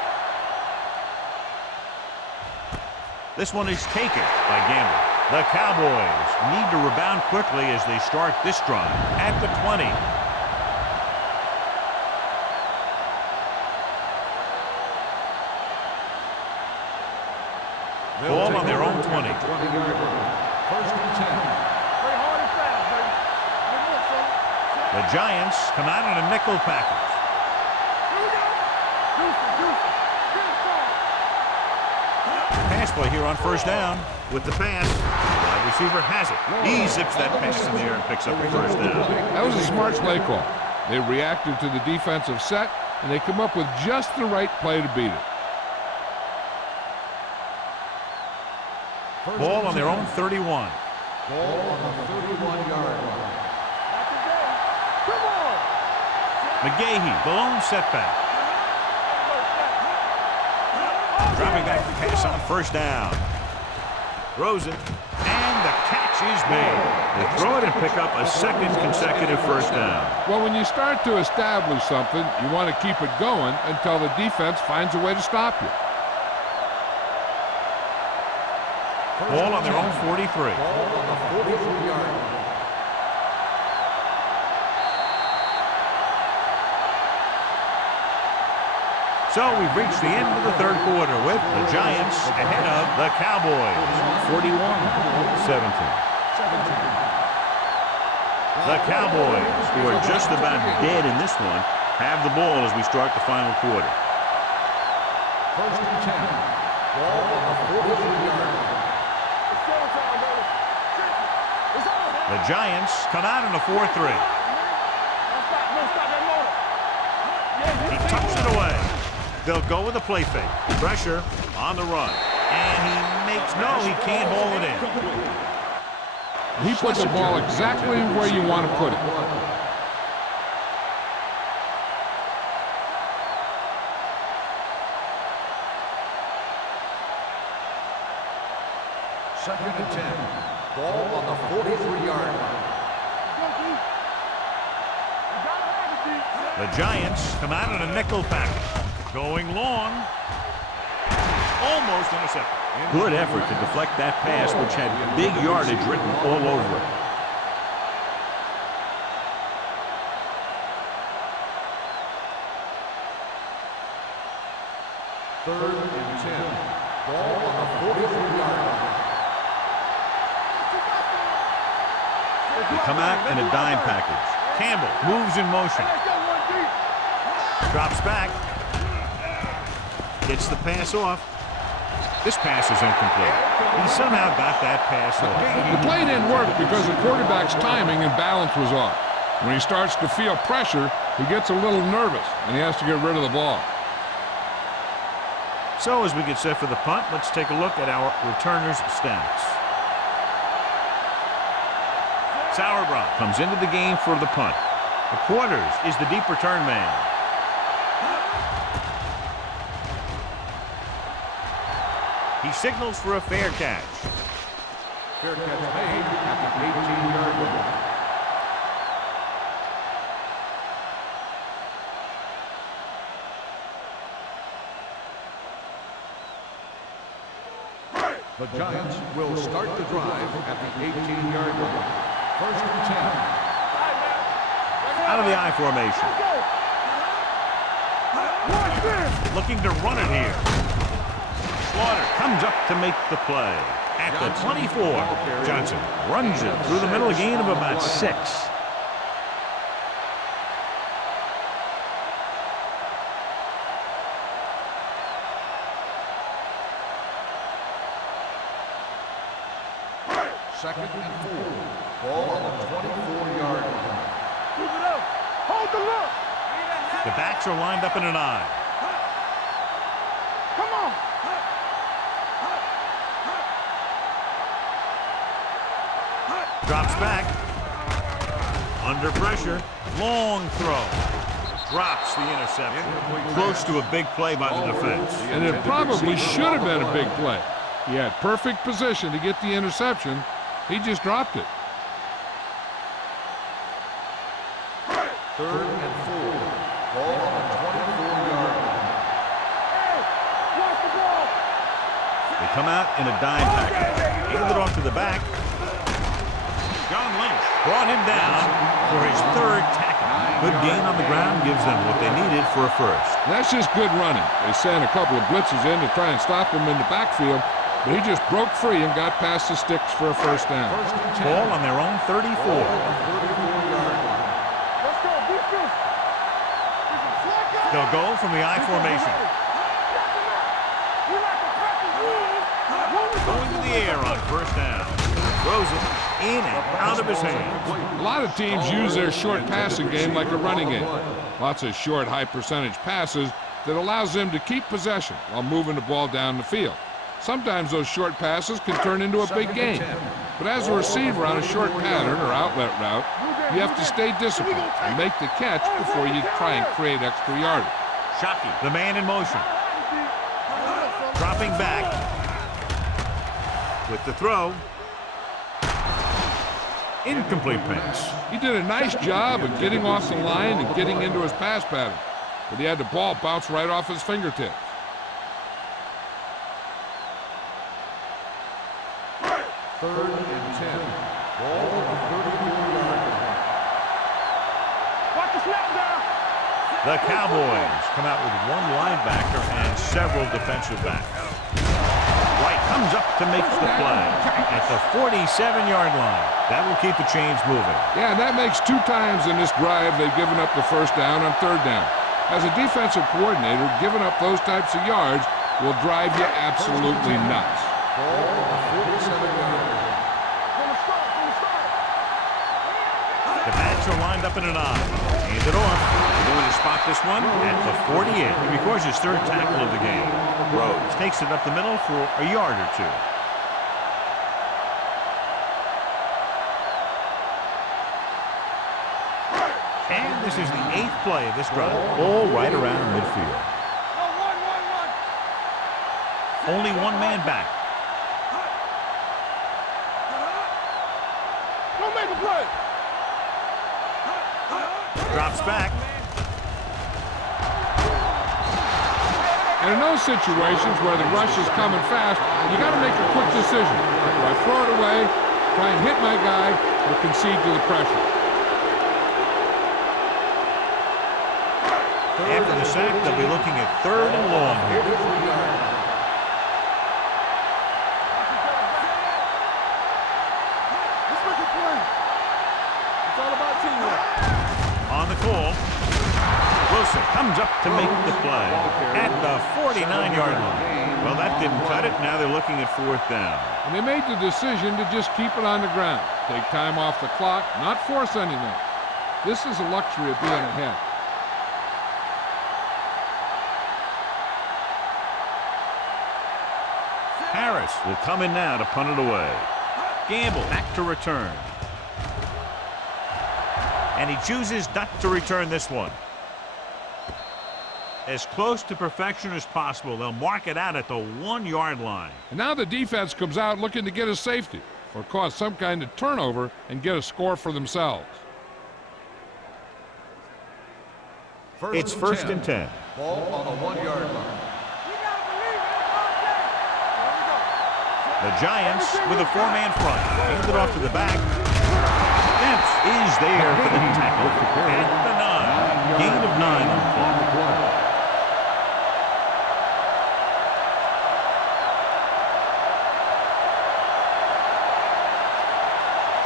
This one is taken by Gamble. The Cowboys need to rebound quickly as they start this drive at the 20. Ball on their own 20. 20-yard line. First and 10. The Giants come out in a nickel package. Pass play here on first down with the pass. The wide receiver has it. He zips that pass in the air and picks up the first down. That was a smart play call. They reacted to the defensive set, and they come up with just the right play to beat it. Ball on their own 31. Ball on the 31-yard line. McGahee, the lone setback. Dropping back the pass on first down. Throws it, and the catch is made. They throw it and pick up a second consecutive first down. Well, when you start to establish something, you want to keep it going until the defense finds a way to stop you. Ball on their own 43. Ball on the 43-yard line. So we've reached the end of the third quarter with the Giants ahead of the Cowboys, 41-17. The Cowboys, who are just about dead in this one, have the ball as we start the final quarter. First and 10. Ball on the 43-yard line. The Giants come out in a 4-3. He tucks it away. They'll go with a play fake. Pressure on the run. And he makes he can't haul it in. He put the ball exactly where you want to put it. Second and 10. Ball on the 43-yard line. The Giants come out in a nickel package. Going long. Almost intercepted. Good effort to deflect that pass, which had big yardage written all over it. Third and 10. Ball on the 43-yard line. They come out in a dime package. Campbell moves in motion. Drops back. Gets the pass off. This pass is incomplete. He somehow got that pass off. The play didn't work because the quarterback's timing and balance was off. When he starts to feel pressure, he gets a little nervous, and he has to get rid of the ball. So as we get set for the punt, let's take a look at our returners' stats. Sauerbrunn comes into the game for the punt. The Quarters is the deep return man. He signals for a fair catch. Fair catch made at the 18-yard line. The Giants will start the drive at the 18-yard line. First and 10. Out of the I formation. Looking to run it here. Slaughter comes up to make the play. At the 24, Johnson runs it through the middle, a gain of about 6. Second and 4. Ball on the 24-yard line. Keep it up. Hold the look. The backs are lined up in an I. Come on. Drops back. Under pressure. Long throw. Drops the interception. Close to a big play by the defense. And it probably should have been a big play. He had perfect position to get the interception. He just dropped it. Third and 4. Ball on the 24-yard line. Hey, watch the ball. They come out in a dime package. Hand it off to the back. John Lynch brought him down for his third tackle. Good gain on the ground gives them what they needed for a first. That's just good running. They sent a couple of blitzes in to try and stop him in the backfield, but he just broke free and got past the sticks for a first down. First and 10. Ball on their own 34. Ball on the 34-yard line. Let's go. Defense. They'll go from the I formation. Going to the air on first down. Throws it in and out of his hands. A lot of teams use their short passing game like a running game. Lots of short, high-percentage passes that allows them to keep possession while moving the ball down the field. Sometimes those short passes can turn into a big gain. But as a receiver on a short pattern or outlet route, you have to stay disciplined and make the catch before you try and create extra yardage. Shockey, the man in motion. Dropping back with the throw. Incomplete pass. He did a nice job of getting off the line and getting into his pass pattern, but he had the ball bounce right off his fingertips. Third and 10. Ball at the 34-yard line. Watch the snap down. The Cowboys come out with one linebacker and several defensive backs. White comes up to make the play at the 47-yard line. That will keep the chains moving. Yeah, and that makes 2 times in this drive they've given up the first down on 3rd down. As a defensive coordinator, giving up those types of yards will drive you absolutely nuts. Ball at the 47-yard line. The backs are lined up in an I. Hands it off. They're going to spot this one at the 48. He records his 3rd tackle of the game. Rhodes takes it up the middle for a yard or 2. And this is the 8th play of this drive. All right around midfield. Only one man back. Don't make a play. Drops back. And in those situations where the rush is coming fast, you got to make a quick decision. Do I throw it away, try and hit my guy, or concede to the pressure? After the sack, they'll be looking at 3rd and long here. Let's make a play. It's all about teamwork. On the call, Wilson comes up to make the play at the 49-yard line. Well, that didn't cut it. Now they're looking at 4th down. And they made the decision to just keep it on the ground. Take time off the clock, not force anything. This is a luxury of being ahead. Harris will come in now to punt it away. Gamble back to return. And he chooses not to return this one. As close to perfection as possible. They'll mark it out at the 1-yard line. And now the defense comes out looking to get a safety or cause some kind of turnover and get a score for themselves. It's 1st and 10. Ball on the 1-yard line. The Giants with a 4-man front. Hand it off to the back. Dempsey is there for the tackle at the 9. Gain of 9 on the play.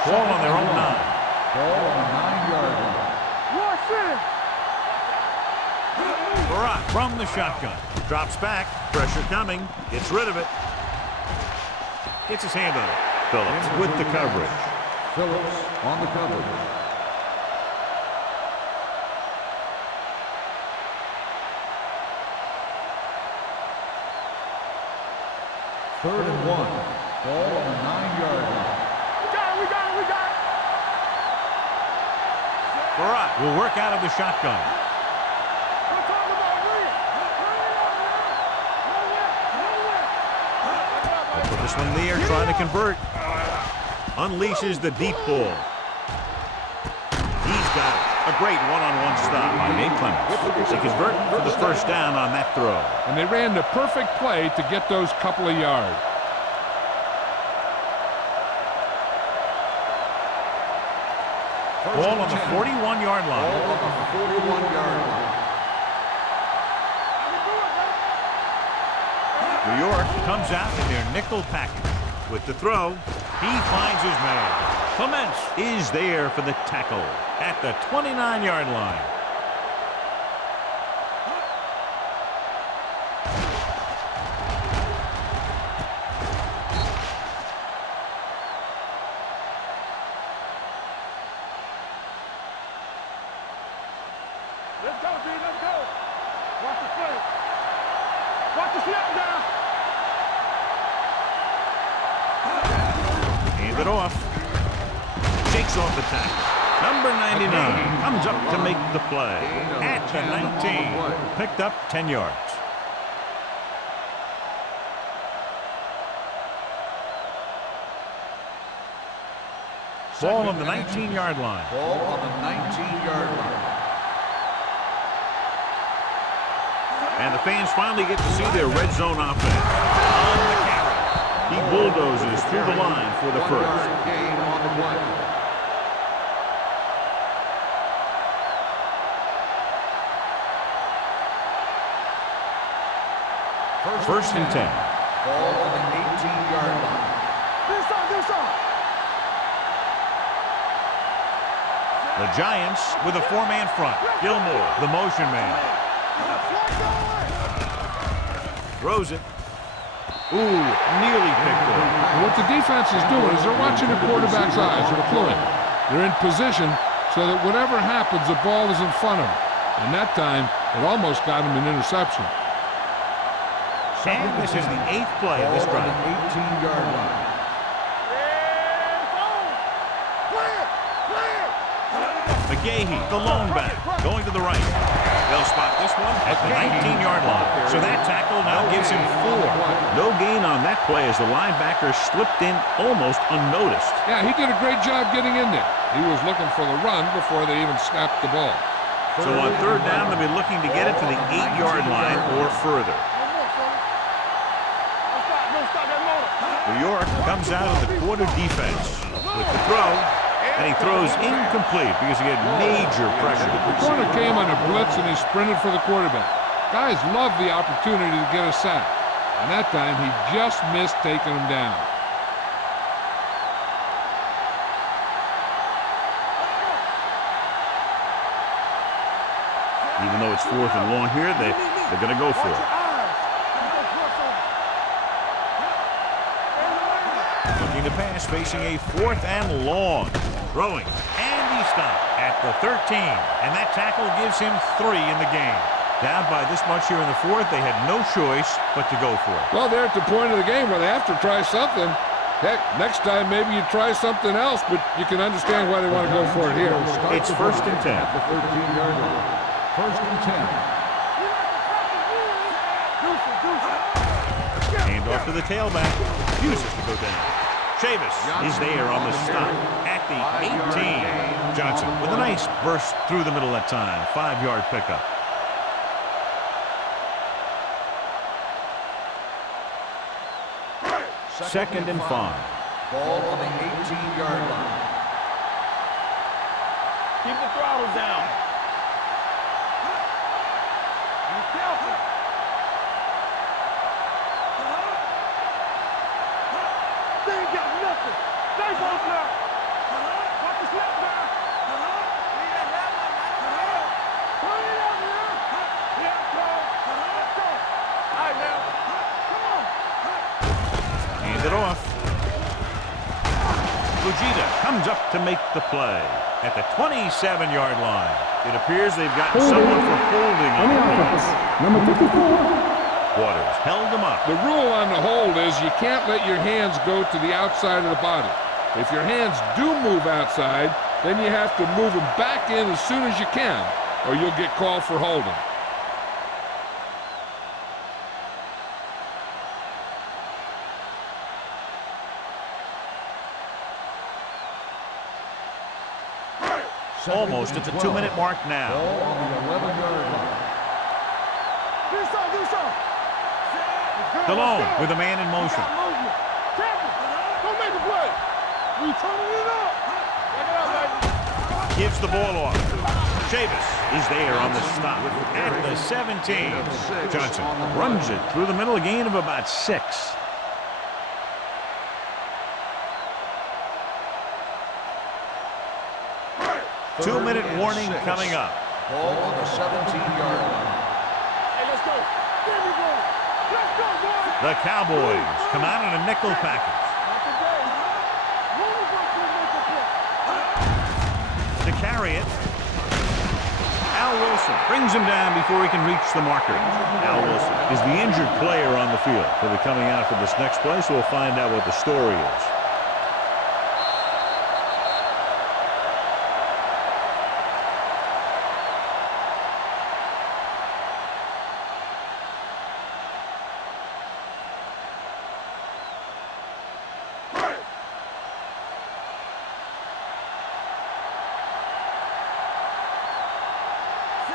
Ball on their own 9. Ball on the 9-yard line. Barak from the shotgun. Drops back. Pressure coming. Gets rid of it. Gets his hand on it. Phillips with the coverage. Phillips on the coverage. Third and 1. Ball on the 9-yard line. We got it. Barak will work out of the shotgun. We're talking about Put this one in the air, trying to convert. Unleashes the deep ball. He's got it. A great one-on-one stop by Nate Clements. They convert for the 1st down on that throw. And they ran the perfect play to get those couple of yards. Ball on the 41-yard line. Ball on the 41-yard line. New York comes out in their nickel package. With the throw, he finds his man. Clements is there for the tackle at the 29-yard line. Let's go, D. Let's go. Watch the play. Watch the snap down. Hands it off. Shakes off the tackle. Number 99 comes up to make the play at the 19. Picked up 10 yards. Ball on the 19-yard line. Ball on the 19-yard line. And the fans finally get to see their red zone offense. On the carry. He bulldozes through the line for the first. 1-yard gain on the play. First and 10. Ball on the 18-yard line. This on. The Giants with a four-man front. Gilmore, the motion man. Throws it. Ooh, nearly picked off. What the defense is doing is they're watching the quarterback's eyes. They're pulling. They're in position so that whatever happens, the ball is in front of them. And that time, it almost got him an interception. And this is the 8th play of this Ball on drive. the 18-yard line. McGahee, the lone back, going to the right. They'll spot this one at the 19-yard line. So that tackle now gives him 4. No gain on that play as the linebacker slipped in almost unnoticed. Yeah, he did a great job getting in there. He was looking for the run before they even snapped the ball. So on third down, they'll be looking to get it to the 8-yard line or further. New York comes out of the quarter defense with the throw, and he throws incomplete because he had major pressure. The corner came on a blitz and he sprinted for the quarterback. Guys love the opportunity to get a sack. And that time he just missed taking him down. Even though it's 4th and long here, they're going to go for it. Looking to pass, facing a 4th and long. Throwing, and he stopped at the 13. And that tackle gives him 3 in the game. Down by this much here in the 4th, they had no choice but to go for it. Well, they're at the point of the game where they have to try something. Heck, next time maybe you try something else, but you can understand why they want to go for it here. It's 1st and 10. At the 13-yard line. 1st and 10. Hand off to the tailback. Uses to go down. Chavis is there on the stop at the 18. Johnson with a nice burst through the middle that time. 5-yard pickup. Second and 5. Ball on the 18-yard line. Keep the throttle down. Be careful. They ain't got nothing. They both now. Watch the slap now. Turn it up now. Yeah, go. Let's go. All right, now. Come on. Hand it off. Fujita comes up to make the play at the 27-yard line. It appears they've gotten someone for holding On on the the ball. offense, number 54. Waters held him up. The rule on the hold is you can't let your hands go to the outside of the body. If your hands do move outside, then you have to move them back in as soon as you can, or you'll get called for holding. Almost at the 2-minute mark now. Ball on the 11-yard line. Do so. Delone with a man in motion. Movement. Tackle. Don't make a play. We turning it up. Check it out, baby. Gives the ball off. Chavis is there on the stop at the 17. Johnson runs it through the middle, a gain of about 6. Two-minute warning coming up. Ball on the 17-yard line. Hey, let's go. There we go. Let's go, boys. The Cowboys come out in a nickel package. Not today. Who's going to make a play? To carry it, Al Wilson brings him down before he can reach the marker. Al Wilson is the injured player on the field. He'll be coming out for this next play, so we'll find out what the story is.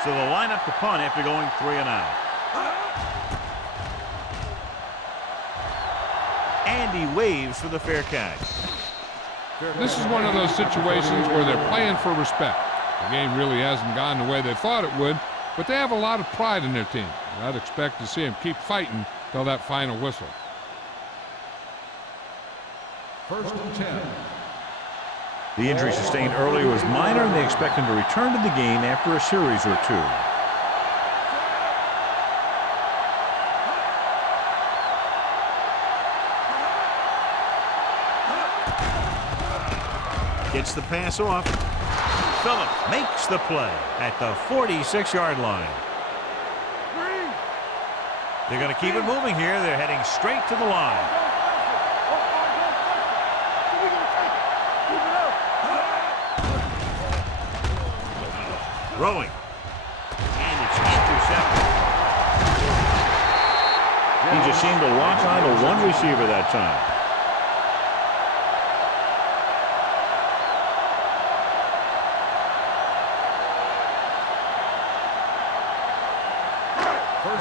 So they'll line up to punt after going 3 and out. And he waves for the fair catch. This is one of those situations where they're playing for respect. The game really hasn't gone the way they thought it would, but they have a lot of pride in their team. I'd expect to see them keep fighting till that final whistle. First and 10. The injury sustained earlier was minor, and they expect him to return to the game after a series or 2. Gets the pass off. Phillip makes the play at the 46-yard line. They're going to keep it moving here. They're heading straight to the line. Throwing. And it's intercepted. He just seemed to lock on to one receiver that time.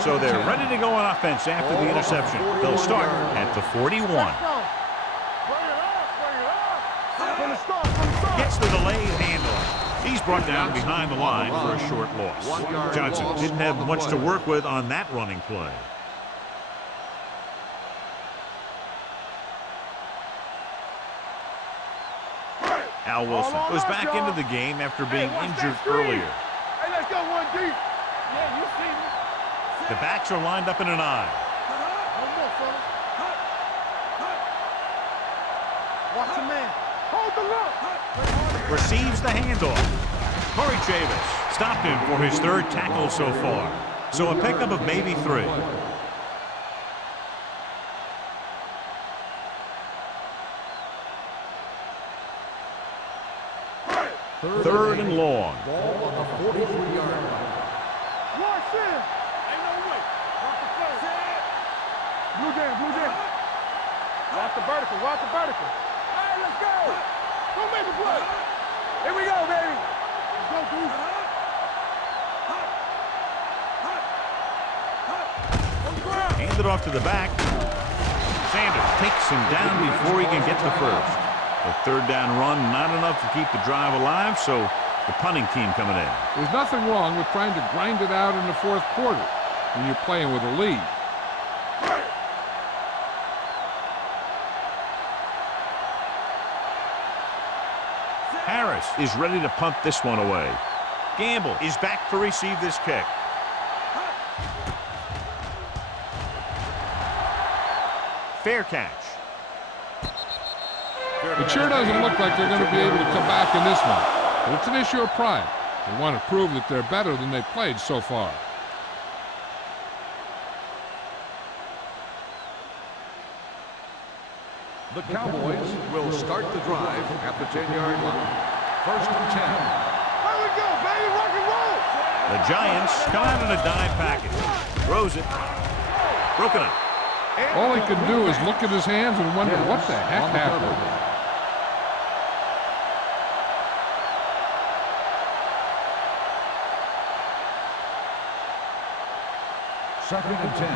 So they're ready to go on offense after the interception. They'll start at the 41. Gets the delayed handoff. He's brought down behind the line for a short loss. Johnson didn't have much to work with on that running play. Al Wilson was back into the game after being injured earlier. Hey, let's go 1 deep. Yeah, you see me. The backs are lined up in an I. Watch your man. Hold the look. Receives the handoff. Corey Chavis stopped him for his 3rd tackle so far. So a pickup of maybe 3. Third and long. Ball on the 43-yard line. Watch in. Ain't no way. Watch the play. Blue down, blue down. Watch the vertical, watch the vertical. All right, let's go. Go make a play. Here we go, baby. Let's go, Goose. Hand it off to the back. Sanders takes him down before he can get the first. A 3rd down run, not enough to keep the drive alive, so the punting team coming in. There's nothing wrong with trying to grind it out in the 4th quarter when you're playing with a lead. Harris is ready to punt this one away. Gamble is back to receive this kick. Fair catch. It sure doesn't look like they're going to be able to come back in this one. But it's an issue of pride. They want to prove that they're better than they've played so far. The Cowboys will start the drive at the 10-yard line. First and 10. There we go, baby. Rock and roll. The Giants come out in a dime package. Throws it. Broken up. All he can do is look at his hands and wonder what the heck happened. Second and 10.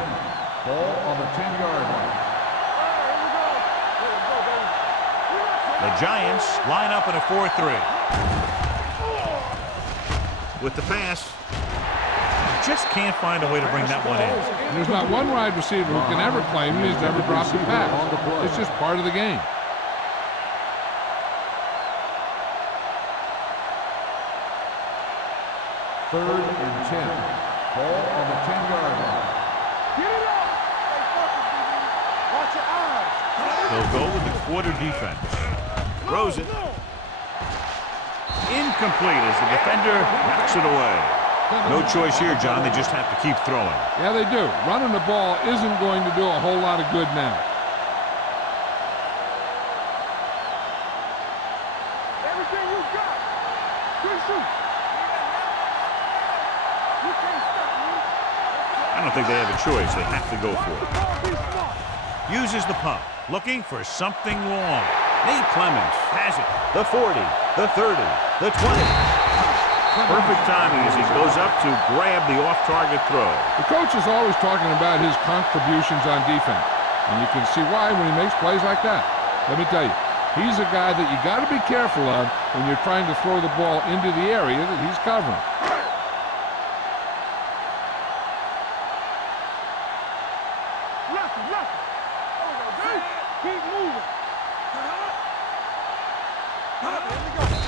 Ball on the 10-yard line. The Giants line up in a 4-3. With the pass, just can't find a way to bring that one in. There's not one wide receiver who can ever claim he's never dropped a pass. It's just part of the game. Third and 10. Ball on the 10-yard line. Get it up. Watch your eyes. They'll go with the quarter defense. Throws it. Incomplete as the defender knocks it away. No choice here, John. They just have to keep throwing. Yeah, they do. Running the ball isn't going to do a whole lot of good now. Everything you got. Good shoot. You can't stop me. I don't think they have a choice. They have to go for it. Be smart. Uses the pump, looking for something long. Nate Clemens has it. The 40, the 30, the 20. Perfect timing as he goes up to grab the off-target throw. The coach is always talking about his contributions on defense, and you can see why when he makes plays like that. Let me tell you, he's a guy that you got to be careful of when you're trying to throw the ball into the area that he's covering. Keep moving.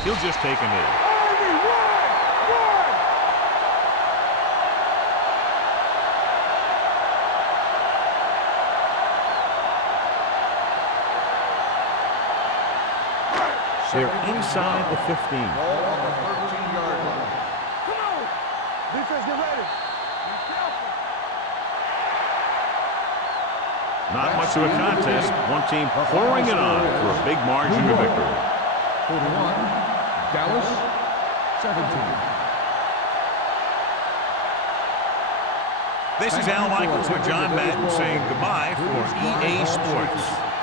He'll just take a knee. They're inside the 15. Ball on the 13-yard line. Come on. Defense, get ready. Be careful. Not much of a contest. One team pouring it on for a big margin of victory. 41, Dallas, 17. This is Al Michaels with John Madden saying goodbye for EA Sports.